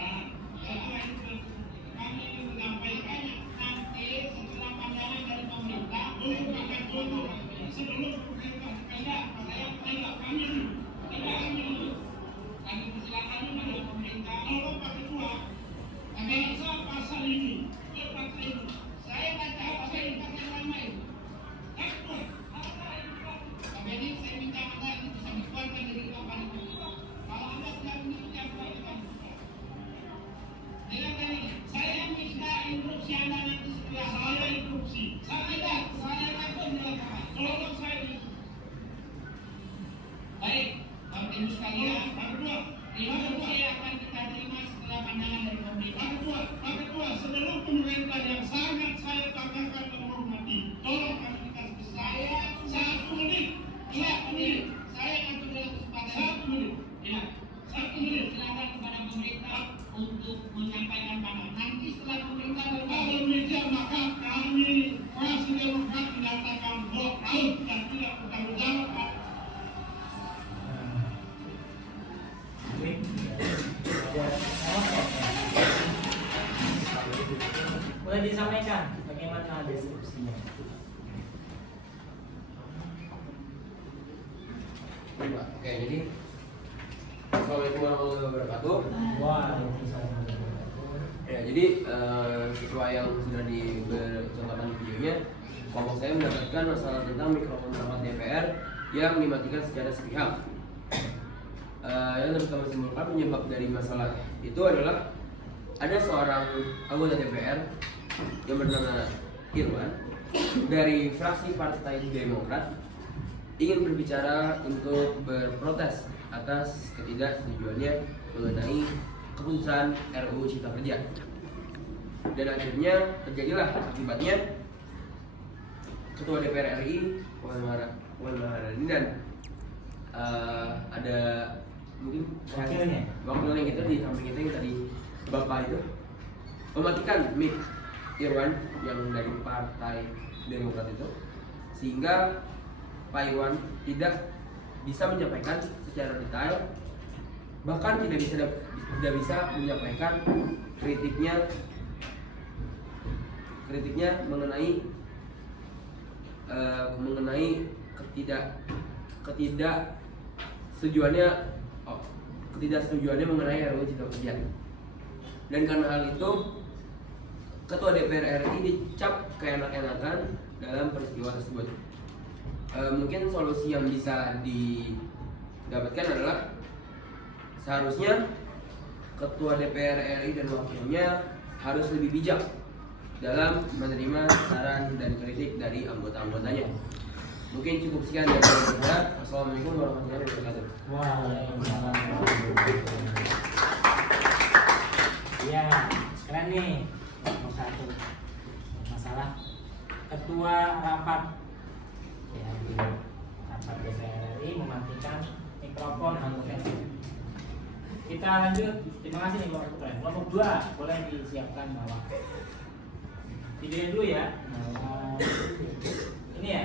perusahaan. Setelah itu kami ingin menyampaikan nanti setelah pandangan dari pemerintah dulu sebelum pemerintah tidak kami persilakan dari pemerintah. Kalau Pak Ketua, bagaimana pasal ini? Saya baca pasal ini pakai nama itu. Jadi saya minta Anda itu bisa dikeluarkan dari kapal itu. Kalau Anda tidak mengikuti apa itu kan bisa. Dengan ini, saya minta instruksi Anda nanti setelah saya instruksi. Saya takut melakukan. Tolong saya ini. Baik, Bapak Ibu sekalian, Pak Ketua, instruksi akan kita terima setelah pandangan dari pemerintah. Pak Ketua, sebelum pemerintah yang sangat saya banggakan dan hormati, tolong kasih saya 1 menit. 1 menit. Saya akan dalam kesempatan 1 menit. Ya, 1 menit. Silakan kepada pemerintah untuk menyampaikan pandangan. Nanti setelah pemerintah berkata demikian, maka kami fraksi Demokrat menyatakan walk out dan tidak bertanggung jawab, Pak. Boleh disampaikan bagaimana deskripsinya? Oke, jadi Assalamualaikum warahmatullahi wabarakatuh. Ya, jadi sesuai yang sudah dicontohkan di videonya, kelompok saya mendapatkan masalah tentang mikrofon rapat DPR yang dimatikan secara sepihak. Yang dapat kami simpulkan penyebab dari masalah itu adalah ada seorang anggota DPR yang bernama Irwan dari fraksi Partai Demokrat ingin berbicara untuk berprotes atas ketidaksetujuannya mengenai keputusan RUU Cipta Kerja. Dan akhirnya terjadilah akibatnya Ketua DPR RI Puan Maharani dan ada mungkin wakilnya gitu di samping kita yang tadi Bapak itu mematikan mic Irwan yang dari Partai Demokrat itu, sehingga Pak Irwan tidak bisa menyampaikan secara detail, bahkan tidak bisa menyampaikan kritiknya mengenai ketidaksetujuannya mengenai RUU Cipta Kerja. Dan karena hal itu Ketua DPR RI dicap keenak-enakan dalam peristiwa tersebut. Mungkin solusi yang bisa didapatkan adalah seharusnya Ketua DPR RI dan wakilnya harus lebih bijak dalam menerima saran dan kritik dari anggota-anggotanya. Mungkin cukup sekian dari saya. Wassalamualaikum warahmatullahi wabarakatuh. Waalaikumsalam warahmatullahi wabarakatuh. Ya, sekarang nih nomor 1 masalah ketua rapat ya di rapat DPR RI mematikan mikrofon anggota. Kita lanjut. Terima kasih nih Bapak Ketua. Kelompok 2 boleh disiapkan bawah. Videonya dulu ya. Ini ya.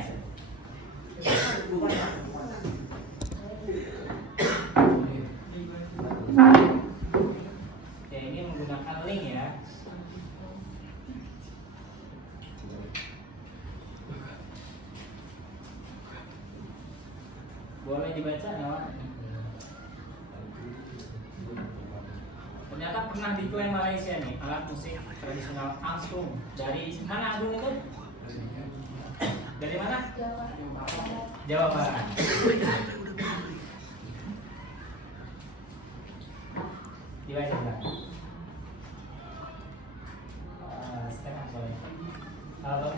Ya, ini menggunakan link ya. Boleh dibaca ya. Ternyata pernah diklaim Malaysia nih alat musik tradisional angklung. Dari mana angklung itu? Dari mana? Jawa Barat. Dibaca enggak? Setengah boleh. Halo.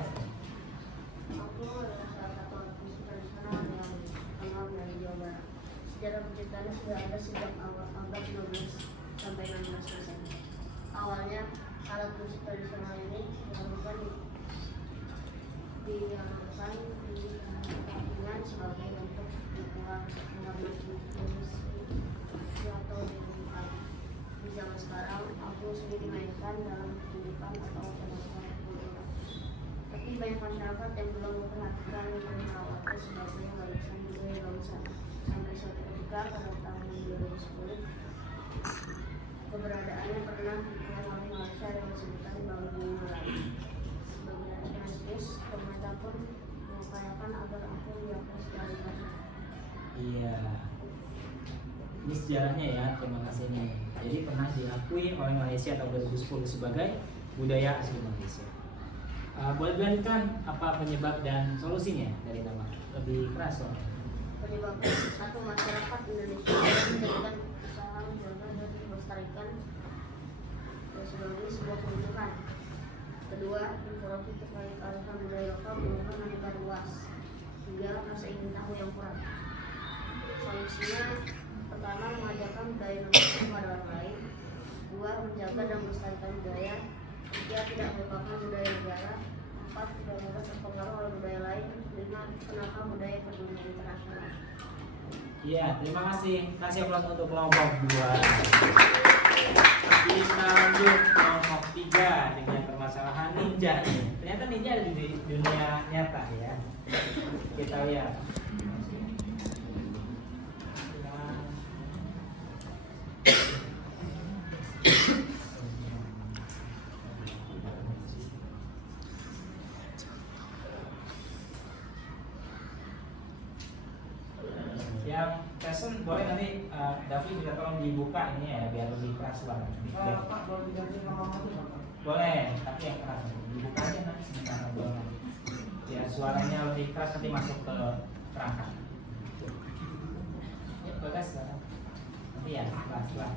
Angklung adalah salah satu alat musik tradisional yang terkenal dari Jawa Barat. Sejarah penciptaannya sudah ada sejak abad 15 sampai 16 Masehi. Awalnya alat musik tradisional ini dilakukan di kampingan sebagai bentuk dukungan musik atau dimainkan. Di zaman sekarang, angklung sering dimainkan dalam kehidupan atau penampilan kultural. Tapi banyak masyarakat yang belum memperhatikan dan merawatnya sebagai warisan budaya bangsa. Sampai suatu ketika pada tahun 2010 keberadaannya pernah diklaim oleh Malaysia dengan sebutan Bangku Melayu. Sebagai Ignatius, pemerintah pun mengupayakan agar aku diapostolikan. Iya. Ini sejarahnya ya, terima kasih nih. Jadi pernah diakui oleh Malaysia tahun 2010 sebagai budaya asli Malaysia. Boleh dilanjutkan apa penyebab dan solusinya dari nama? Lebih keras soalnya. Penyebabnya, satu, masyarakat Indonesia menjadikan usaha menjaga dan melestarikan sebagai sebuah kebutuhan. Kedua, informasi terkait kearifan budaya lokal merupakan menyebar luas hingga rasa ingin tahu yang kurang. Solusinya, pertama, mengajarkan budaya Indonesia kepada orang lain. Dua, menjaga dan melestarikan budaya. Tiga, tidak melupakan budaya negara. Empat, tidak mudah terpengaruh oleh budaya lain. Lima, kenapa budaya ke dunia internasional. Iya, terima kasih. Kasih aplaus untuk kelompok 2. Kita lanjut kelompok 3 dengan permasalahan ninja. Ternyata ninja ada di dunia nyata ya. Kita lihat. Yang person boleh nanti Davi bisa tolong dibuka ini ya biar lebih keras suara. Pak, boleh diganti nama itu Pak? Boleh, tapi yang keras dibuka aja nanti sebentar ngobrol. Ya suaranya lebih keras nanti masuk ke perangkat. Ya bagas lah. Nanti ya setelah.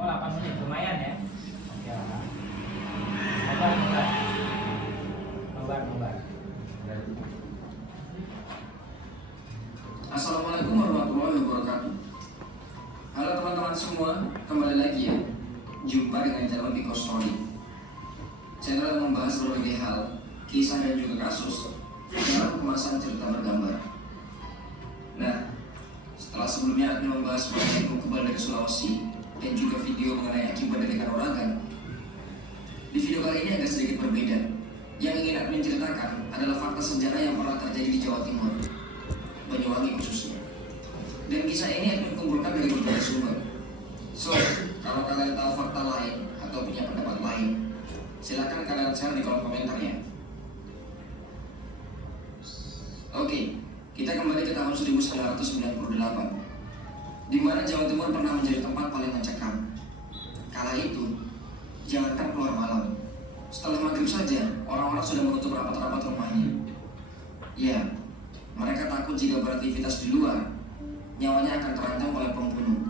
Oh 8 menit lumayan ya. Oke lah. Nobar. Assalamualaikum warahmatullahi wabarakatuh. Halo teman-teman semua, kembali lagi ya. Jumpa dengan channel Biko Story. Channel yang membahas berbagai hal, kisah dan juga kasus dalam kemasan cerita bergambar. Nah, setelah sebelumnya aku membahas mengenai kebal dari Sulawesi dan juga video mengenai akibat dari kanuragan, di video kali ini agak sedikit berbeda. Yang ingin aku menceritakan adalah fakta sejarah yang pernah terjadi di Jawa Timur, Banyuwangi khususnya. Dan kisah ini aku kumpulkan dari berbagai sumber. So, kalau kalian tahu fakta lain atau punya pendapat lain, silakan kalian share di kolom komentar ya. Oke, kita kembali ke tahun 1998, di mana Jawa Timur pernah menjadi tempat paling mencekam. Kala itu, jangankan keluar malam, setelah maghrib saja, orang-orang sudah menutup rapat-rapat rumahnya. Ya, mereka takut jika beraktivitas di luar, nyawanya akan terancam oleh pembunuh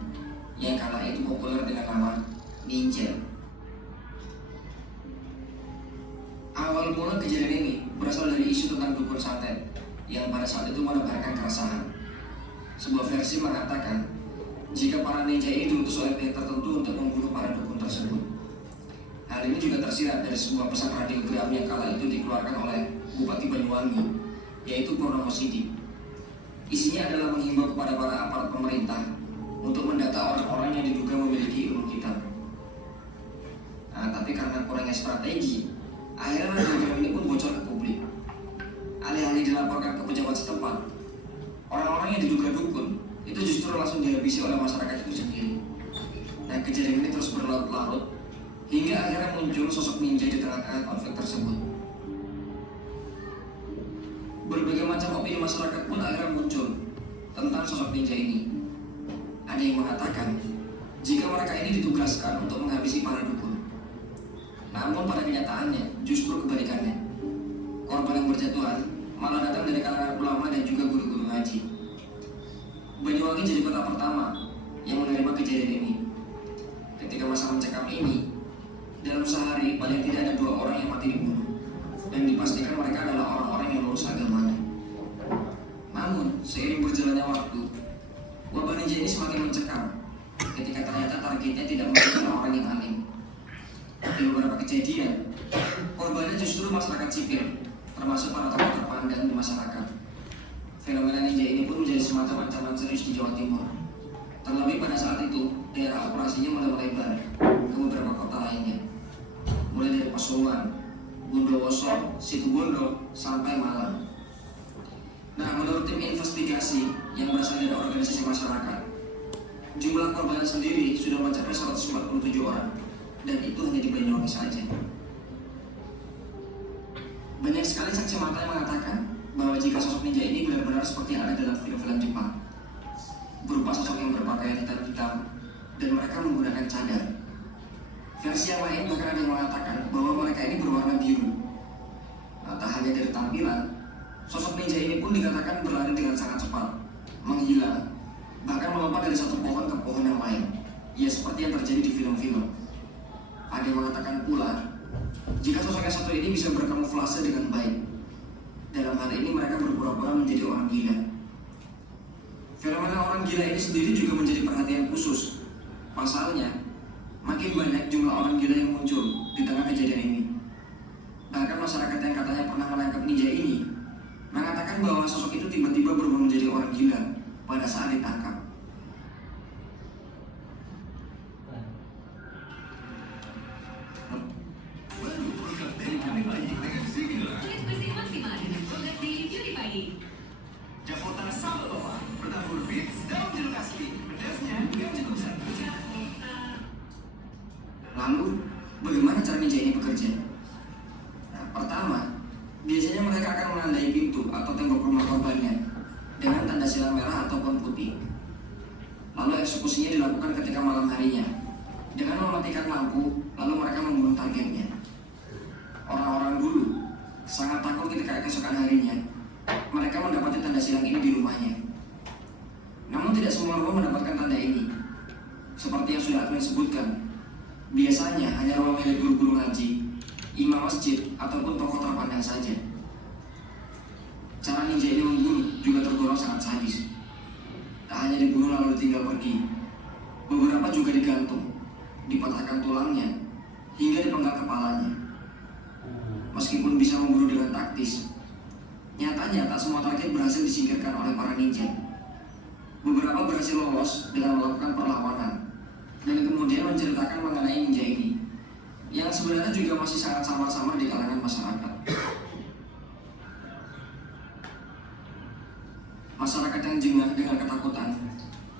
yang kala itu populer dengan nama ninja. Awal mula kejadian ini berasal dari isu tentang dukun santet yang pada saat itu menebarkan keresahan. Sebuah versi mengatakan jika para ninja ini diutus oleh pihak tertentu untuk membunuh para dukun tersebut. Hal ini juga tersirat dari sebuah pesan radiogram yang kala itu dikeluarkan oleh Bupati Banyuwangi, yaitu Purnomo Sidik. Isinya adalah menghimbau kepada para aparat pemerintah untuk mendata orang-orang yang diduga memiliki ilmu hitam. Nah, tapi karena kurangnya strategi, akhirnya radiogram ini pun bocor ke publik. Alih-alih dilaporkan ke pejabat setempat, orang-orang yang diduga dukun itu justru langsung dihabisi oleh masyarakat itu sendiri. Nah, kejadian ini terus berlarut-larut hingga akhirnya muncul sosok ninja di tengah-tengah konflik tersebut. Berbagai macam opini masyarakat pun akhirnya muncul tentang sosok ninja ini. Ada yang mengatakan jika mereka ini ditugaskan untuk menghabisi para dukun. Namun pada kenyataannya justru kebalikannya. Korban yang berjatuhan malah datang dari kalangan ulama dan juga guru-guru ngaji. Banyuwangi jadi kota pertama yang menerima kejadian ini. Ketika masa mencekam ini, dalam sehari paling tidak ada 2 orang yang mati dibunuh, dan dipastikan mereka adalah orang-orang yang lurus agamanya. Namun, seiring berjalannya waktu, wabah ninja ini semakin mencekam ketika ternyata targetnya tidak merupakan orang yang alim. Di beberapa kejadian, korbannya justru masyarakat sipil, termasuk para tokoh terpandang di masyarakat. Fenomena ninja ini pun menjadi semacam ancaman serius di Jawa Timur, Terlebih pada saat itu, daerah operasinya mulai melebar ke beberapa kota lainnya, mulai dari Pasuruan, Bondowoso, Situbondo, sampai Malang. Nah, menurut tim investigasi yang berasal dari organisasi masyarakat, jumlah korban sendiri sudah mencapai 147 orang, dan itu hanya di Banyuwangi saja. Banyak sekali saksi mata yang mengatakan bahwa jika sosok ninja ini benar-benar seperti yang ada dalam film-film Jepang, berupa sosok yang berpakaian hitam-hitam dan mereka menggunakan cadar. Versi yang lain bahkan ada yang mengatakan bahwa mereka ini berwarna biru. Nah, tak hanya dari tampilan, sosok ninja ini pun dikatakan berlari dengan sangat cepat, menghilang, bahkan melompat dari satu pohon ke pohon yang lain. Ya, seperti yang terjadi di film-film. Ada yang mengatakan pula, jika sosok yang satu ini bisa berkamuflase dengan baik. Dalam hal ini mereka berpura-pura menjadi orang gila. Fenomena orang gila ini sendiri juga menjadi perhatian khusus. Pasalnya, makin banyak jumlah orang gila yang muncul di tengah kejadian ini. Bahkan masyarakat yang katanya pernah menangkap ninja ini mengatakan bahwa sosok itu tiba-tiba berubah menjadi orang gila pada saat ditangkap. Lalu, bagaimana cara ninja ini bekerja? Nah, pertama, biasanya mereka akan menandai pintu atau tembok rumah korbannya dengan tanda silang merah ataupun putih. Lalu eksekusinya dilakukan ketika malam harinya dengan mematikan lampu, lalu mereka membunuh targetnya. Orang-orang dulu sangat takut ketika keesokan harinya mereka mendapati tanda silang ini di rumahnya. Namun tidak semua rumah mendapatkan tanda ini. Seperti yang sudah Admin sebutkan, biasanya hanya rumah milik guru-guru ngaji, imam masjid, ataupun tokoh terpandang saja. Cara ninja ini membunuh juga tergolong sangat sadis. Tak hanya dibunuh lalu ditinggal pergi, beberapa juga digantung, dipatahkan tulangnya, hingga dipenggal kepalanya. Meskipun bisa membunuh dengan taktis, nyatanya tak semua target berhasil disingkirkan oleh para ninja. Beberapa berhasil lolos dengan melakukan perlawanan dan kemudian menceritakan mengenai ninja ini, yang sebenarnya juga masih sangat samar-samar di kalangan masyarakat. Masyarakat yang jengah dengan ketakutan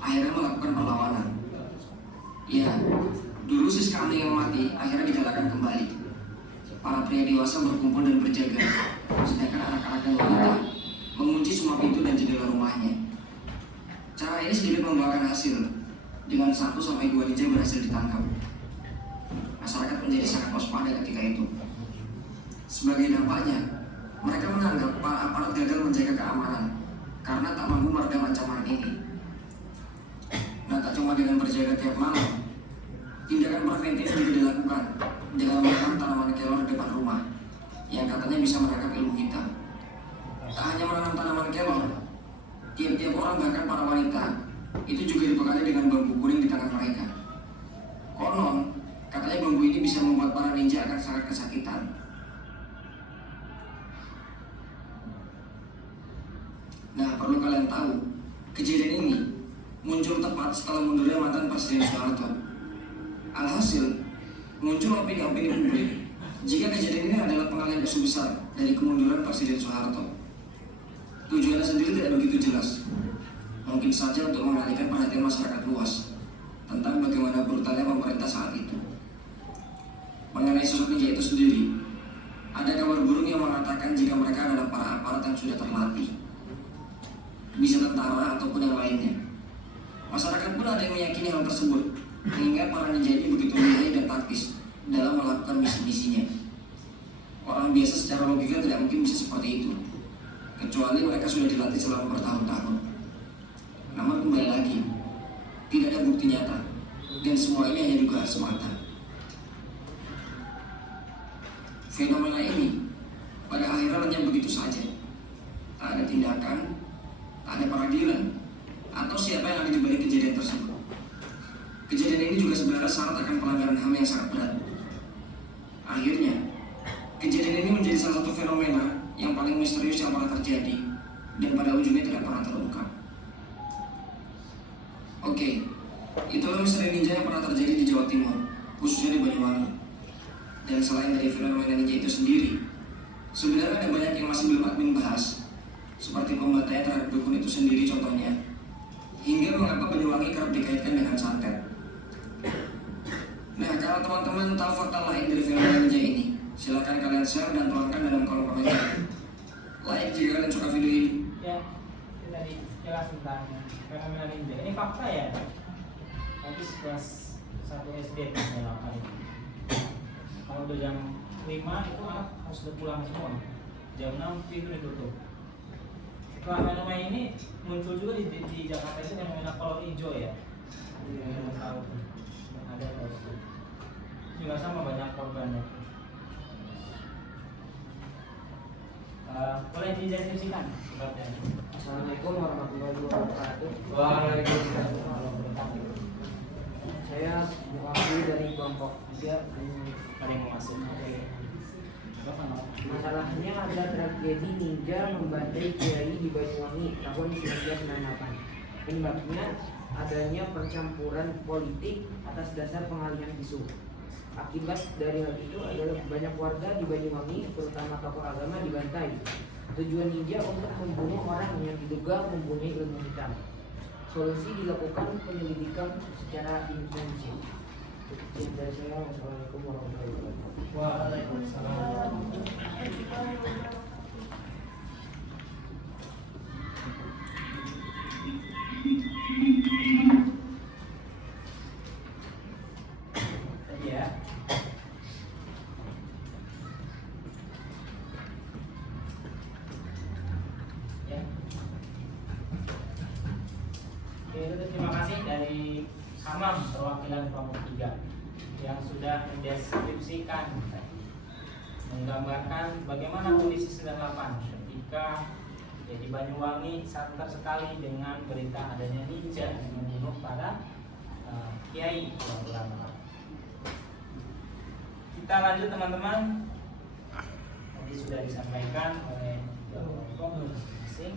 akhirnya melakukan perlawanan. Ya, dulu sis kambing yang mati akhirnya digalakan kembali. Para pria dewasa berkumpul dan berjaga, sedangkan anak-anak dan wanita mengunci semua pintu dan jendela rumahnya. Cara ini sedikit membuahkan hasil, dengan 1-2 ninja berhasil ditangkap. Masyarakat menjadi sangat waspada ketika itu. Sebagai dampaknya, mereka menganggap para aparat gagal menjaga keamanan karena tak mampu meredam ancaman ini. Nah, tak cuma dengan berjaga tiap malam, tindakan preventif juga dilakukan dengan menanam tanaman kelor di depan rumah yang katanya bisa menangkap ilmu hitam. Tak hanya menanam tanaman kelor, tiap-tiap orang bahkan para wanita itu juga dibekali dengan bambu kuning di tangan mereka. Konon, katanya bambu ini bisa membuat para ninja akan sangat kesakitan. Nah, perlu kalian tahu, kejadian ini muncul tepat setelah mundurnya mantan Presiden Soeharto. Alhasil, muncul opini-opini publik jika kejadian ini adalah pengalihan isu besar dari kemunduran Presiden Soeharto. Tujuannya sendiri tidak begitu jelas, mungkin saja untuk mengalihkan perhatian masyarakat luas tentang bagaimana brutalnya pemerintah saat itu. Mengenai sosok ninja itu sendiri, ada kabar burung yang mengatakan jika mereka adalah para aparat yang sudah terlatih, bisa tentara ataupun yang lainnya. Masyarakat pun ada yang meyakini hal tersebut, mengingat para ninja ini begitu lihai dan taktis dalam melakukan misi-misinya. Orang biasa secara logika tidak mungkin bisa seperti itu, kecuali mereka sudah dilatih selama bertahun-tahun. Namun kembali lagi, tidak ada bukti nyata, dan semua ini hanya dugaan semata. Fenomena ini pada akhirnya lenyap begitu saja. Tak ada tindakan, tak ada peradilan, atau siapa yang ada di balik kejadian tersebut. Kejadian ini juga sebenarnya syarat akan pelanggaran HAM yang sangat berat. Akhirnya, kejadian ini menjadi salah satu fenomena yang paling misterius yang pernah terjadi dan pada ujungnya tidak pernah terungkap. Oke, Itulah misteri ninja yang pernah terjadi di Jawa Timur, khususnya di Banyuwangi. Dan selain dari fenomena ninja itu sendiri, sebenarnya ada banyak yang masih belum admin bahas, seperti pembantaian terhadap dukun itu sendiri contohnya, hingga mengapa Banyuwangi kerap dikaitkan dengan santet. Nah, kalau teman-teman tahu fakta lain dari fenomena ninja ini, silakan kalian share dan tuangkan dalam kolom komentar. Like jika kalian suka video ini. Ya, ini tadi sekilas tentang fenomena ninja. Ini fakta ya. Habis kelas 1 SD melakukan itu. Kalau udah jam 5 itu anak harus udah pulang semua. Jam 6 pintu ditutup. Setelah fenomena ini muncul juga di Jakarta itu fenomena kolor hijau ya. Yang tahu ada terus. Juga sama banyak korbannya. Boleh dijelasin sebabnya. Assalamualaikum warahmatullahi wabarakatuh. Waalaikumsalam. Saya mewakili dari kelompok 3. Ada yang mau masuk? Masalahnya ada tragedi ninja membantai kiai di Banyuwangi tahun 1998. Penyebabnya adanya percampuran politik atas dasar pengalihan isu. Akibat dari hal itu adalah banyak warga di Banyuwangi, terutama tokoh agama, dibantai. Tujuan ninja untuk membunuh orang yang diduga mempunyai ilmu hitam. Solusi dilakukan penyelidikan secara intensif. Sekian dari saya. Wassalamualaikum warahmatullahi wabarakatuh. Waalaikumsalam. Ya. Ya. Oke, terima kasih dari Hamam perwakilan kelompok 3 yang sudah mendeskripsikan menggambarkan bagaimana kondisi 98 ketika ya, di Banyuwangi santer sekali dengan berita adanya ninja yang membunuh para kiai yang ulama. Kita lanjut teman-teman. Tadi sudah disampaikan oleh kelompok masing-masing.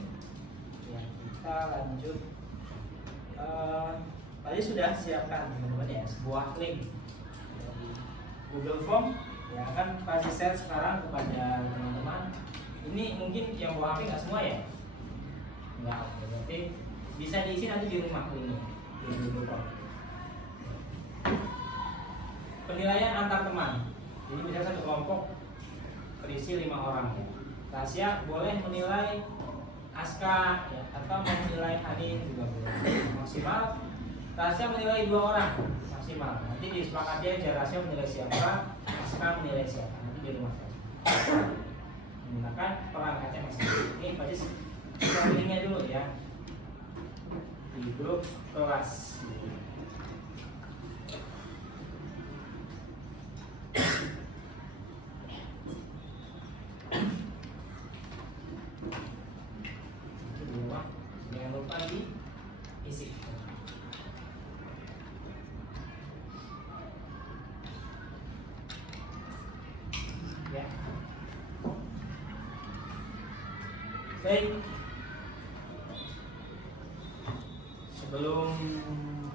Ya, kita lanjut. Tadi sudah siapkan teman-teman ya sebuah link dari Google Form ya kan kasih share sekarang kepada teman-teman. Ini mungkin yang bawa HP nggak semua ya? Nggak, berarti bisa diisi nanti di rumah ini di Google Form. Penilaian antar teman. Jadi misalnya satu kelompok terisi 5 orang ya. Tasya boleh menilai Aska ya, atau menilai Hani juga boleh. Maksimal Tasya menilai 2 orang maksimal. Nanti disepakati aja Tasya menilai siapa, Aska menilai siapa. Nanti di rumah saja. Menggunakan perangkatnya masing-masing. Ini pasti linknya dulu ya di grup kelas. Jangan lupa diisi. Ya. Baik. Sebelum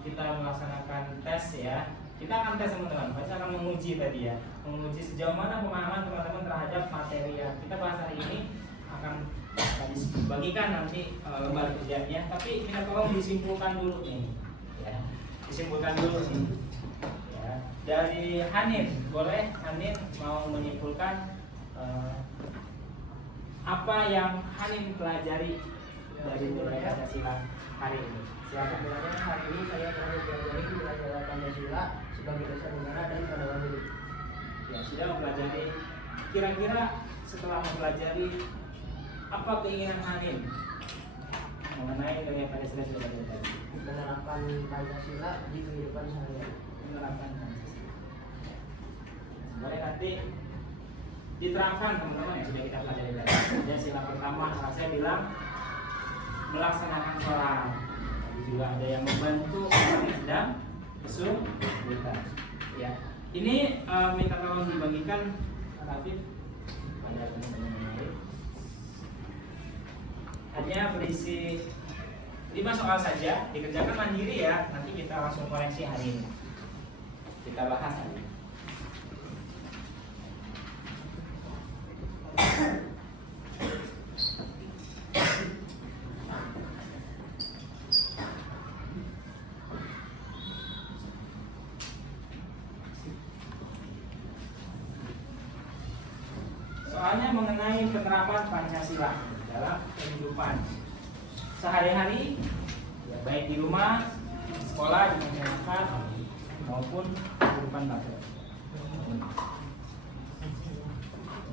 kita melaksanakan tes ya, kita akan tes teman-teman. Kita akan menguji tadi ya, menguji sejauh mana pemahaman teman-teman terhadap materi yang kita bahas hari ini. Akan dibagikan nanti lembar kerjanya, tapi kita tolong disimpulkan dulu nih ya, disimpulkan dulu nih ya. Dari Hanin, boleh Hanin mau menyimpulkan apa yang Hanin pelajari dari nilai Pancasila hari ini. Silakan. Hari ini saya telah mempelajari nilai Pancasila sebagai dasar negara dan peradaban hidup. Ya, sudah mempelajari. Kira-kira setelah mempelajari apa keinginan Hanin mengenai nilai Pancasila sebagai tadi? Menerapkan Pancasila di kehidupan sehari-hari. Menerapkan Pancasila. Boleh nanti diterapkan teman-teman yang sudah kita pelajari tadi. Dan sila pertama saya bilang melaksanakan sholat. Tadi juga ada yang membantu orang yang sedang kesulitan. Ya, ini minta tolong dibagikan Pak Afif pada teman-teman yang lain. Hanya berisi 5 soal saja, dikerjakan mandiri ya. Nanti kita langsung koreksi hari ini. Kita bahas hari ini. Soalnya mengenai penerapan Pancasila dalam kehidupan sehari-hari, ya, baik di rumah, di sekolah, di masyarakat maupun kehidupan bangsa.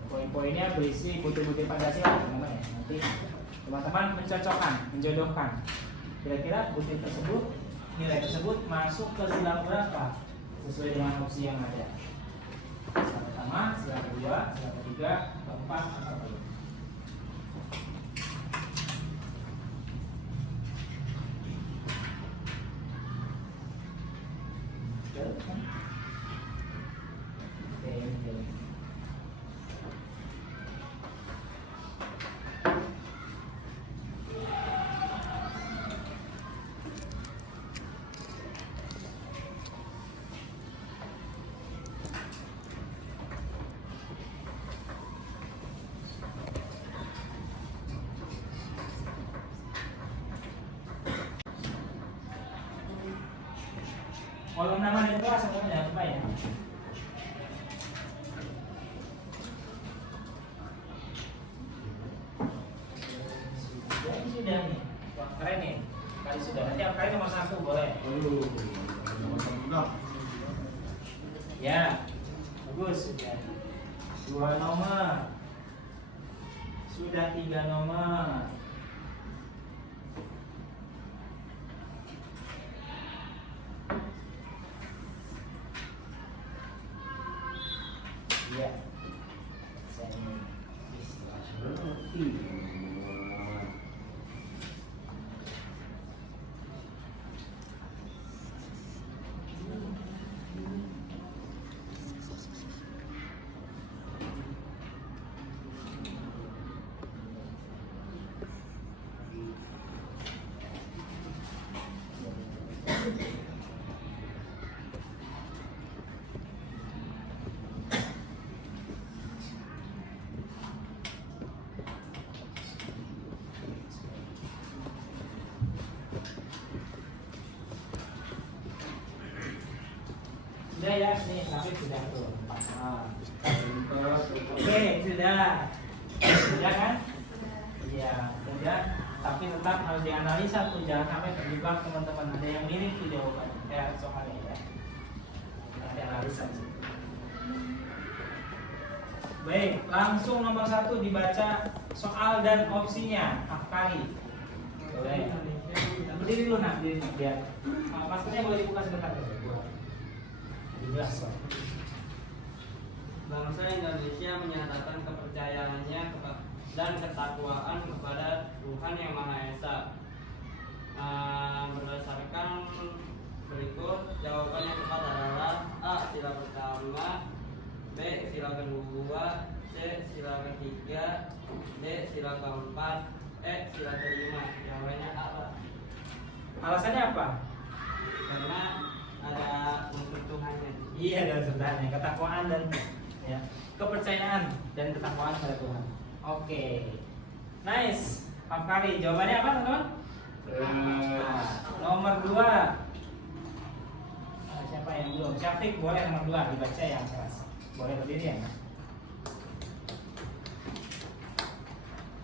Poin-poinnya berisi butir-butir Pancasila, teman-teman ya. Nanti teman-teman mencocokkan, menjodohkan. Kira-kira butir tersebut, nilai tersebut masuk ke sila berapa sesuai dengan opsi yang ada. Sila pertama, sila kedua, sila ketiga, keempat, atau kelima. Kolom nama di kelas atau jangan lupa ya. Sudah nih, wah keren nih. Kali sudah, nanti kali nomor 1 boleh. Ya, bagus sudah. 2 nomor, sudah 3 nomor. Ya, saya sudah ya, nih tapi sudah tuh. Oke, sudah kan? Iya, sudah. Tapi tetap harus dianalisa tuh, jangan sampai terjebak teman-teman. Ada yang mirip tuh jawaban, soalnya ya. Ada analisa sih. Baik, langsung nomor 1 dibaca soal dan opsinya. Afkari. Boleh. Berdiri dulu nak, biar. Maskernya boleh dibuka sebentar. Bangsa Indonesia menyatakan kepercayaannya dan ketakwaan kepada Tuhan Yang Maha Esa. Berdasarkan berikut, jawaban yang tepat adalah A. Sila pertama, B. Sila kedua, C. Sila ketiga, D. Sila keempat, E. Sila kelima. Jawabannya A. Alasannya apa? Karena ada unsur Tuhannya. Iya, ada unsur Tuhannya, ketakwaan dan ya, kepercayaan dan ketakwaan pada Tuhan. Oke, nice. Afkari, jawabannya apa teman-teman? Nomor 2. Siapa yang belum? Syafiq, boleh nomor 2 dibaca yang keras. Boleh berdiri ya?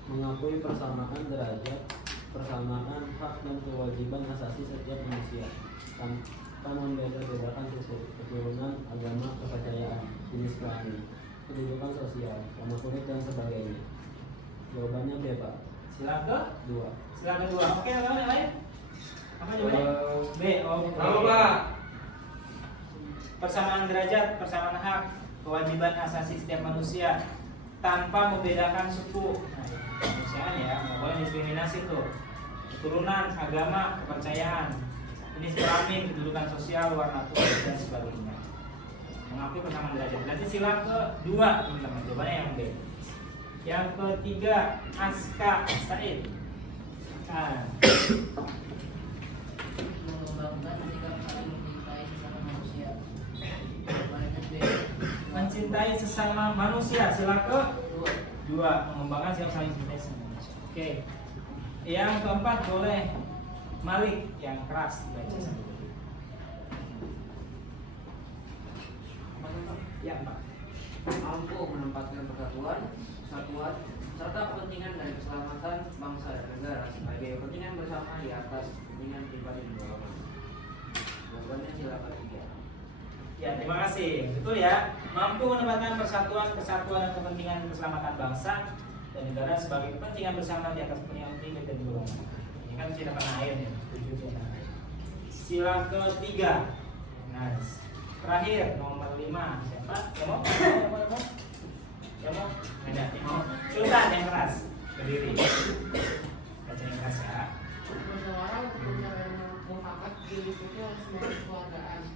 Mengakui persamaan derajat, persamaan hak dan kewajiban asasi setiap manusia, tanpa membeda-bedakan suku, keturunan, agama, kepercayaan, jenis kelamin, kedudukan sosial, warna kulit dan sebagainya. Jawabannya B, Pak. Sila kedua. Sila kedua. Oke, teman-teman yang lain? Apa jawabannya? B. Oke. Halo, Pak. Persamaan derajat, persamaan hak, kewajiban asasi setiap manusia tanpa membedakan suku. Nah, kemanusiaan ya, nggak boleh diskriminasi tuh. Keturunan, agama, kepercayaan, jenis kelamin, kedudukan sosial, warna kulit dan sebagainya. Mengakui persamaan derajat. Nanti sila kedua, teman-teman. Jawabannya yang B. Yang ketiga, Aska Said. Nah, mencintai sesama manusia. Sila kedua, mengembangkan sikap saling mencintai sesama manusia. Oke. Yang keempat boleh Malik yang keras dibaca sambil berdiri. Ya, Pak. Mampu menempatkan persatuan, kesatuan, serta kepentingan dari keselamatan bangsa dan negara sebagai kepentingan bersama di atas kepentingan pribadi dan golongan. Jawabannya silakan 3. Ya, terima kasih. Betul ya. Mampu menempatkan persatuan, kesatuan dan kepentingan keselamatan bangsa dan negara sebagai kepentingan bersama di atas kepentingan pribadi dan golongan. Ini kan cinta tanah air ya. Sila ketiga. Nice. Terakhir nomor 5. Siapa? Yang mau? Yang mau? Ada. Yang mau? Sultan yang keras. Berdiri. Baca yang keras ya. Musyawarah untuk mencari mufakat diikuti oleh semua kekeluargaan.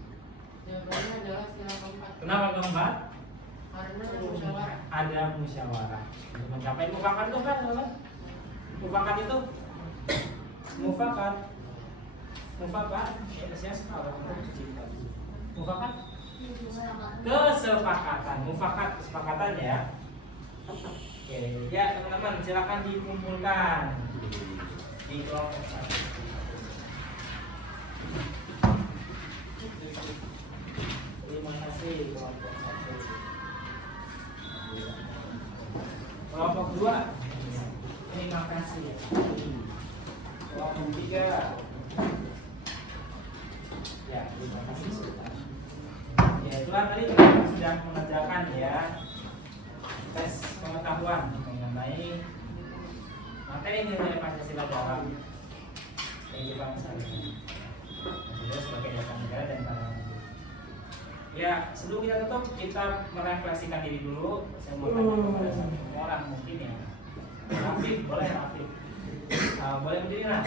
Jawabannya adalah sila keempat. Kenapa keempat? Karena musyawarah. Ada musyawarah untuk mencapai mufakat itu kan, teman-teman? Mufakat itu mufakat. Mufakat mufakat kesepakatan. Mufakat kesepakatan ya. Oke, ya teman-teman silakan dikumpulkan di kelompok 1. Terima kasih kelompok 1. Kelompok 2. Terima kasih ya. Kelompok 3. Ya, terima kasih Sultan. Ya, itulah tadi kita sudah mengerjakan ya tes pengetahuan mengenai materi nilai Pancasila dalam kehidupan sehari-hari. Juga sebagai dasar negara dan para. Ya, sebelum kita tutup, kita merefleksikan diri dulu. Saya mau tanya kepada satu orang mungkin ya. Rafif, boleh Rafif? Boleh berdiri nah.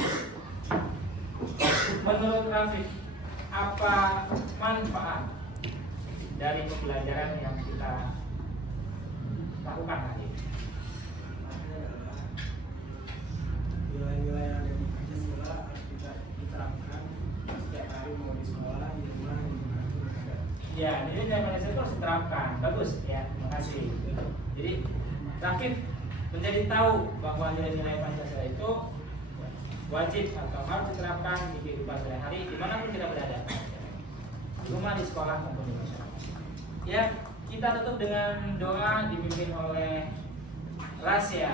Menurut Rafif, apa manfaat dari pembelajaran yang kita lakukan hari ini? Nilai-nilai yang ada di Pancasila harus kita diterapkan setiap hari mau di sekolah, di rumah, di mana pun ada. Ya, jadi nilai Pancasila itu harus diterapkan. Bagus ya, terima kasih. Jadi Rafif menjadi tahu bahwa nilai-nilai Pancasila itu wajib atau harus diterapkan di kehidupan sehari-hari dimanapun kita berada, di rumah, di sekolah maupun di masyarakat. Ya, kita tutup dengan doa dipimpin oleh Rasya.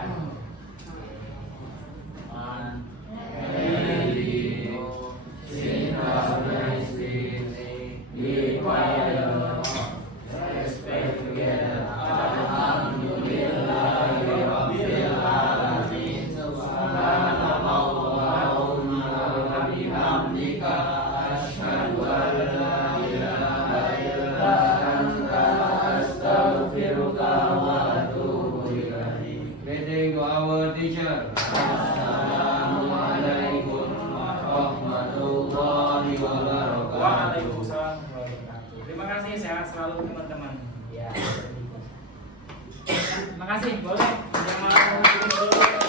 Greeting to our teacher. Assalamualaikum warahmatullahi wabarakatuh. Waalaikumsalam warahmatullahi wabarakatuh. Terima kasih, sehat selalu teman-teman. Ya. Terima kasih, boleh. Jangan malah